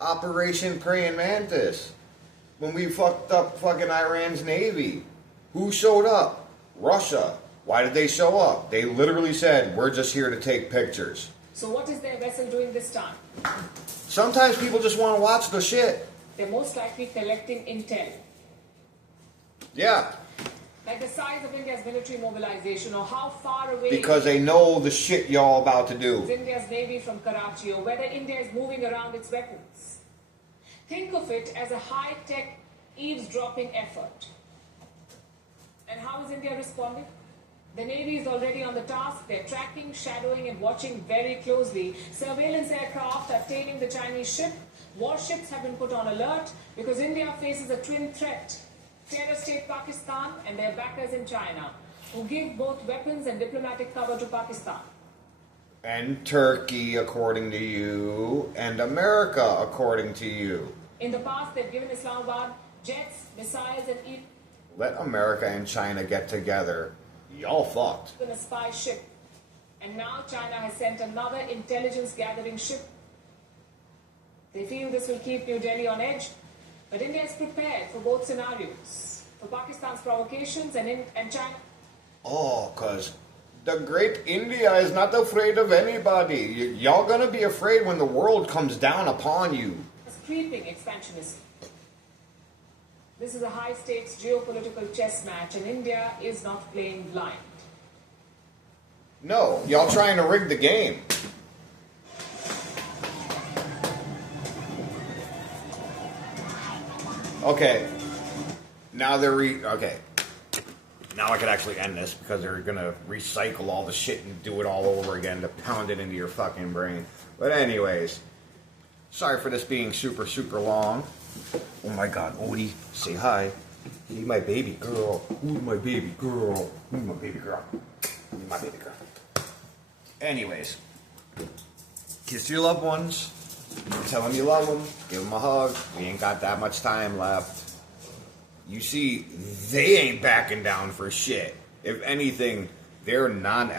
Operation Praying Mantis. When we fucked up fucking Iran's Navy. Who showed up? Russia. Why did they show up? They literally said, we're just here to take pictures. So what is their vessel doing this time? Sometimes people just want to watch the shit. They're most likely collecting intel. Yeah. Like the size of India's military mobilization, or how far away Because they know the shit y'all about to do. is India's Navy from Karachi, or whether India is moving around its weapons. Think of it as a high-tech eavesdropping effort. And how is India responding? The Navy is already on the task. They're tracking, shadowing, and watching very closely. Surveillance aircraft are tailing the Chinese ship. Warships have been put on alert because India faces a twin threat: terror state Pakistan and their backers in China, who give both weapons and diplomatic cover to Pakistan. And Turkey, according to you, and America, according to you. In the past, they've given Islamabad jets, missiles, and Let America and China get together. Y'all fucked. even a spy ship. And now China has sent another intelligence-gathering ship. They feel this will keep New Delhi on edge, but India is prepared for both scenarios, for Pakistan's provocations and China. Oh, because the great India is not afraid of anybody. Y'all gonna be afraid when the world comes down upon you. Creeping expansionism. This is a high-stakes geopolitical chess match, and India is not playing blind. No, y'all trying to rig the game. Okay. Now they're okay. Now I could actually end this because they're gonna recycle all the shit and do it all over again to pound it into your fucking brain. But anyways, sorry for this being super, super long. Oh my god, Odie, say hi. Hey, my baby girl. Who's my baby girl? Who's my baby girl? Who's my baby girl? Anyways, kiss your loved ones. Tell them you love them. Give them a hug. We ain't got that much time left. You see, they ain't backing down for shit. If anything, they're non